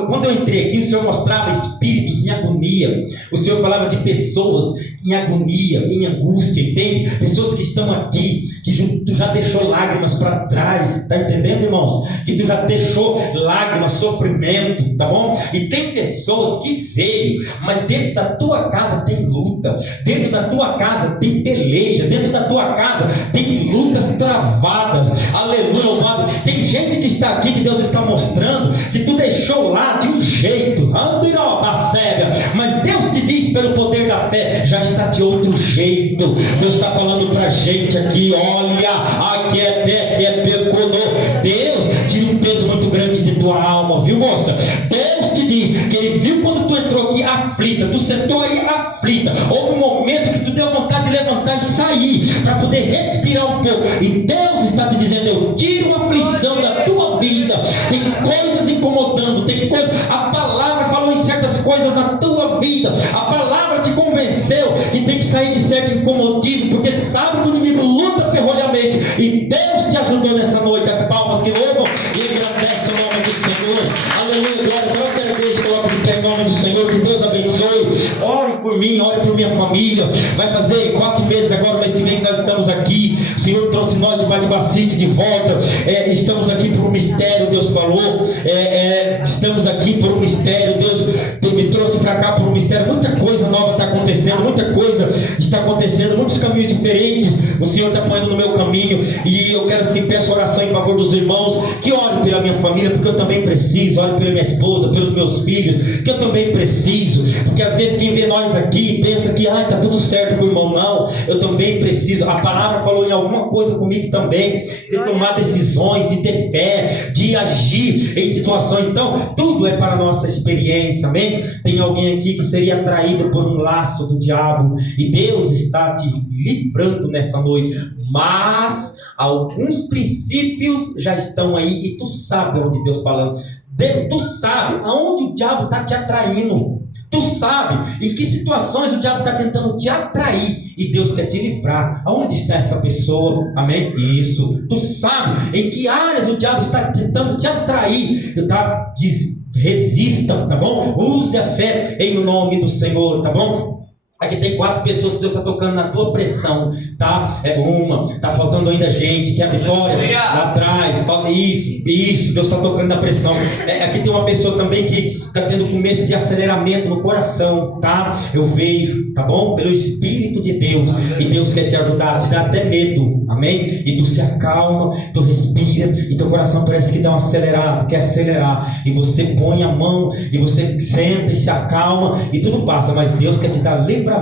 Quando eu entrei aqui, o Senhor mostrava espíritos em agonia. O Senhor falava de pessoas em agonia, em angústia, entende? Pessoas que estão aqui, que tu já deixou lágrimas para trás, tá entendendo, irmãos? Que tu já deixou lágrimas, sofrimento, tá bom? E tem pessoas que veio, mas dentro da tua casa tem luta, dentro da tua casa tem peleja, dentro da tua casa tem lutas travadas, aleluia, louvado. Tem gente que está aqui, que Deus está mostrando, que tu deixou lá de um jeito, mas Deus te diz pelo poder da fé, já está de outro jeito. Deus está falando pra gente aqui, olha, aqui é perconou. Deus tira um peso muito grande de tua alma, viu, moça? Deus te diz que Ele viu quando tu entrou aqui aflita, tu sentou aí aflita, houve um momento que tu deu vontade de levantar e sair, para poder respirar um pouco, e Deus está te dizendo, eu tiro a aflição da tua vida. Tem coisas incomodando, tem coisas, a palavra falou em certas coisas na tua vida, a palavra te convenceu e tem que sair de certo incomodismo, porque sabe que o inimigo luta ferrolhamente, e Deus te ajudou nessa noite. As palmas que louvam e agradece o nome do Senhor, aleluia, glória. Eu quero que Deus coloque de pé em nome do Senhor, que Deus abençoe. Ore por mim, ore por minha família. Vai fazer 4 meses agora, mês que vem, que nós estamos aqui. O Senhor trouxe nós de Badibacite de volta. Estamos aqui por um mistério, Deus falou. Estamos aqui por um mistério. Deus me trouxe está acontecendo, muitos caminhos diferentes. O Senhor está pondo no meu caminho. E eu quero sim, peço oração em favor dos irmãos, que orem pela minha família, porque eu também preciso. Orem pela minha esposa, pelos meus filhos, que eu também preciso. Porque às vezes quem vê nós aqui pensa que está tudo certo com o irmão. Não, eu também preciso. A palavra falou em alguma coisa comigo também, de tomar decisões, de ter fé, de agir em situações. Então tudo é para a nossa experiência, amém? Tem alguém aqui que seria atraído por um laço do diabo, e Deus está te livrando nessa noite. Mas alguns princípios já estão aí, e tu sabe onde Deus falando. Tu sabe aonde o diabo está te atraindo. Tu sabe em que situações o diabo está tentando te atrair, e Deus quer te livrar. Aonde está essa pessoa? Amém? Isso. Tu sabe em que áreas o diabo está tentando te atrair. Resista, tá bom? Use a fé em nome do Senhor, tá bom? Aqui tem 4 pessoas que Deus está tocando na tua pressão, tá? É uma, tá faltando ainda gente, que a vitória lá atrás, falta isso, Deus está tocando na pressão. Aqui tem uma pessoa também que está tendo começo de aceleramento no coração, tá? Eu vejo, tá bom? Pelo Espírito de Deus, e Deus quer te ajudar, te dá até medo, amém? E tu se acalma, tu respira, e teu coração parece que dá uma acelerada, quer acelerar, e você põe a mão, e você senta e se acalma, e tudo passa, mas Deus quer te dar livramento.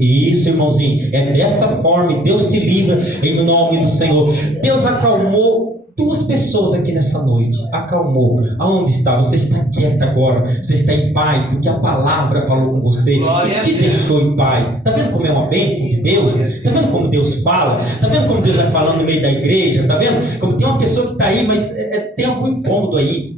Isso, irmãozinho, é dessa forma, Deus te livra em nome do Senhor. Deus acalmou 2 pessoas aqui nessa noite. Acalmou. Aonde está? Você está quieto agora. Você está em paz, porque a palavra falou com você e te deixou em paz. Está vendo como é uma bênção de Deus? Está vendo como Deus fala? Está vendo como Deus vai falando no meio da igreja? Está vendo como tem uma pessoa que está aí, mas tem algum incômodo aí.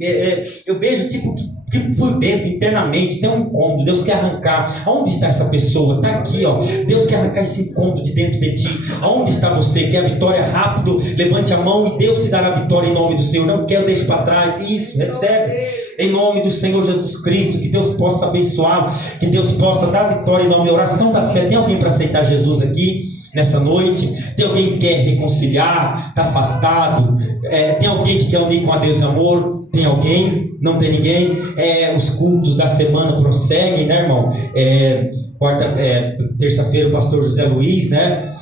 Eu vejo tipo que por dentro, internamente, tem um incômodo. Deus quer arrancar. Aonde está essa pessoa? Está aqui, ó. Deus quer arrancar esse incômodo de dentro de ti. Aonde está você? Quer a vitória rápido? Levante a mão e Deus te dará a vitória em nome do Senhor. Não quer, deixe para trás. Isso, recebe em nome do Senhor Jesus Cristo. Que Deus possa abençoá-lo, que Deus possa dar vitória em nome da oração da fé. Tem alguém para aceitar Jesus aqui nessa noite? Tem alguém que quer reconciliar? Está afastado? Tem alguém que quer unir com a Deus de amor? Tem alguém? Não tem ninguém? Os cultos da semana prosseguem, né, irmão? Terça-feira o pastor José Luiz, né?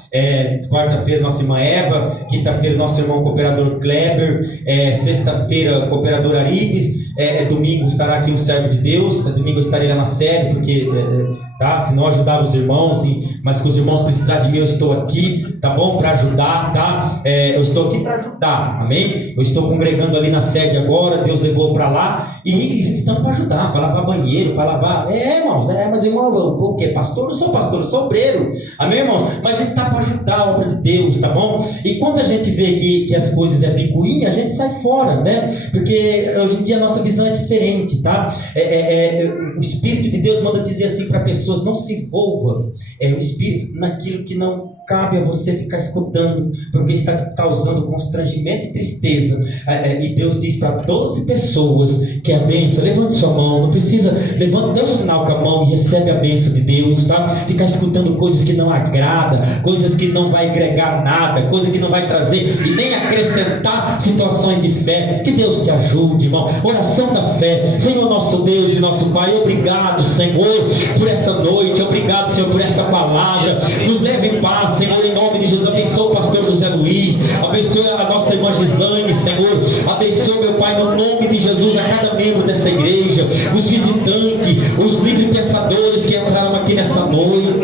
Quarta-feira nossa irmã Eva, quinta-feira nosso irmão cooperador Kleber, sexta-feira cooperador Aribes, domingo estará aqui um servo de Deus, domingo eu estarei lá na sede, porque se não ajudar os irmãos, mas se os irmãos precisarem de mim, eu estou aqui, tá bom? Para ajudar, tá? Eu estou aqui para ajudar, amém? Eu estou congregando ali na sede agora, Deus levou para lá, e estamos para ajudar, para lavar banheiro, para lavar, irmão, mas irmão, o quê? Pastor? Não sou pastor, eu sou obreiro, amém, irmãos? Mas a gente está para ajudar a obra de Deus, tá bom? E quando a gente vê que as coisas é picuinha, a gente sai fora, né? Porque hoje em dia a nossa visão é diferente, tá? O Espírito de Deus manda dizer assim para pessoas: não se envolva o Espírito naquilo que não cabe a você ficar escutando, porque está te causando constrangimento e tristeza. E Deus diz para 12 pessoas que é a bênção. Levante sua mão, não precisa, dê um sinal com a mão e recebe a bênção de Deus, tá? Ficar escutando coisas que não agrada, coisas que não vai agregar nada, coisas que não vai trazer e nem acrescentar situações de fé. Que Deus te ajude, irmão. Oração da fé. Senhor nosso Deus e nosso Pai, obrigado, Senhor, por essa noite. Obrigado, Senhor, por essa palavra. Nos leve em paz, Senhor, em nome de Jesus. Abençoa o pastor José Luiz, abençoa a nossa irmã Gislane, Senhor, abençoa, meu Pai, no nome de Jesus, a cada membro dessa igreja, os visitantes, os livres pensadores que entraram aqui nessa noite.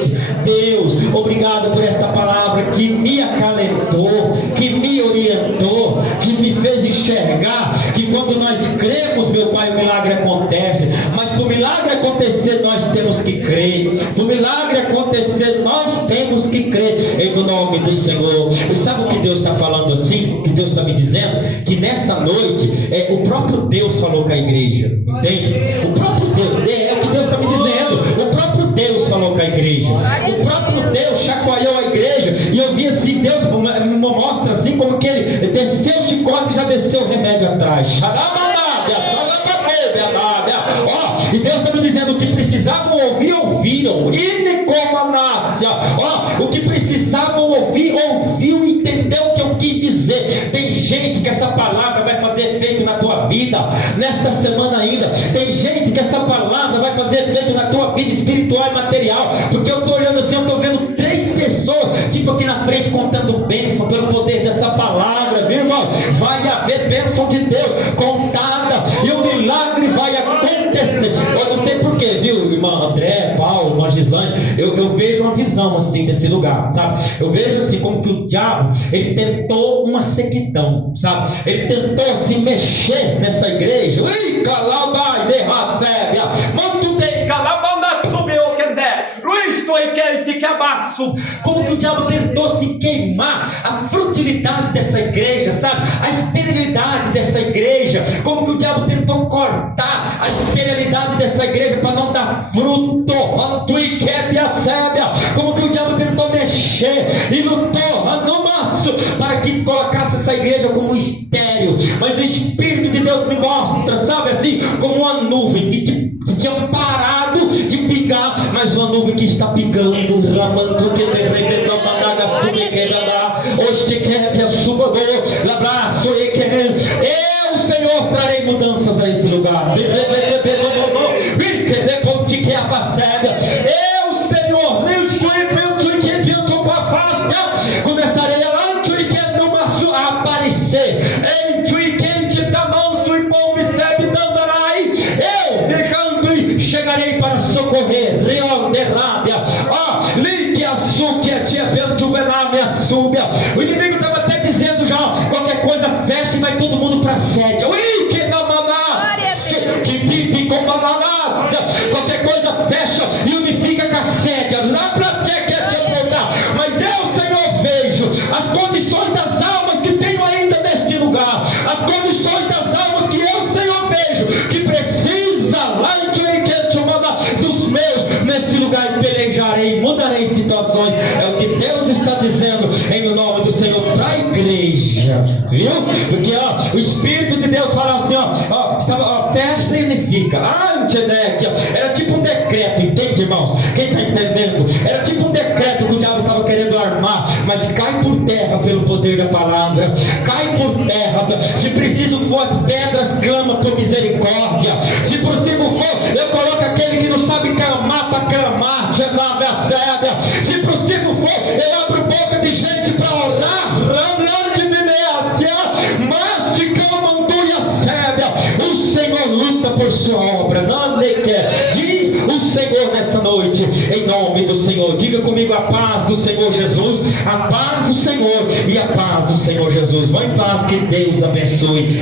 Deus, obrigado por esta palavra que me acalentou, que me orientou, que me fez enxergar que quando nós cremos, meu Pai, o milagre acontece. Mas para o milagre acontecer, nós temos que crer. Para o milagre acontecer, nós temos que crer em nome do Senhor. E sabe o que Deus está falando assim? Que Deus está me dizendo? Que nessa noite, o próprio Deus falou com a igreja. Entende? O próprio Deus, é o que Deus está me dizendo. O próprio Deus falou com a igreja. O próprio Deus chacoalhou a igreja. E eu vi assim, Deus me mostra assim como que ele desceu o chicote e já desceu o remédio atrás. E Deus está me dizendo: o que precisavam ouvir, ouviram. O que precisavam ouvir, ouviu, entendeu o que eu quis dizer. Tem gente que essa palavra vai fazer efeito na tua vida nesta semana ainda. Tem gente que essa palavra vai fazer efeito na tua vida espiritual e material. Porque eu estou olhando assim, eu estou vendo 3 bispo aqui na frente contando bênção pelo poder dessa palavra, viu, irmão? Vai haver bênção de Deus contada e o milagre vai acontecer. Eu não sei porquê, viu, irmão André, Paulo, irmão Gislane, eu vejo uma visão assim desse lugar, sabe? Eu vejo assim como que o diabo, ele tentou uma sequidão, sabe? Ele tentou assim mexer nessa igreja. Ui, calabai de rasébia, manto de calabanda subiu que der. Luiz tô quente que abaixo. Como que o diabo tentou se queimar a frutilidade dessa igreja, sabe? A esterilidade dessa igreja. Como que o diabo tentou cortar a esterilidade dessa igreja para não dar fruto. Como que o diabo tentou mexer e lutou no maço para que colocasse essa igreja como estéril. Mas o Espírito de Deus me mostra, sabe assim, como uma nuvem que tinha parado de pingar, mas uma nuvem que está pingando, ramando que de repente não pagaga hoje que quer a sua dor, abraço e que eu, Senhor, trarei mudanças a esse lugar. Eu, Senhor, começarei a aparecer. Eu, deixando, chegarei para socorrer. O inimigo estava até dizendo já: qualquer coisa fecha e vai todo mundo para a sede. Qualquer coisa fecha e unifica com a sede. Mas eu, Senhor, vejo as condições das almas que tenho ainda neste lugar, as condições das almas que eu, Senhor, vejo que precisa lá dos meus nesse lugar, e pelejarei, mudarei situações. É o que Deus está dizendo em o nome do Senhor para a igreja, viu? Porque o Espírito de Deus fala assim, fecha e unifica. Era tipo um decreto, entende, irmãos? Quem está entendendo? Era tipo um decreto que o diabo estava querendo armar, mas cai por terra pelo poder da palavra. Cai por terra. Se preciso for as pedras, clama por misericórdia. Se possível for, eu coloco aquele que não sabe clamar para clamar. Se possível for, eu abro boca de gente para orar. Mas de o Senhor luta por sua obra. Não quer. Diz o Senhor nessa noite, em nome do Senhor. Diga comigo: a paz do Senhor Jesus, a paz do Senhor e a paz do Senhor Jesus. Vão em paz, que Deus abençoe.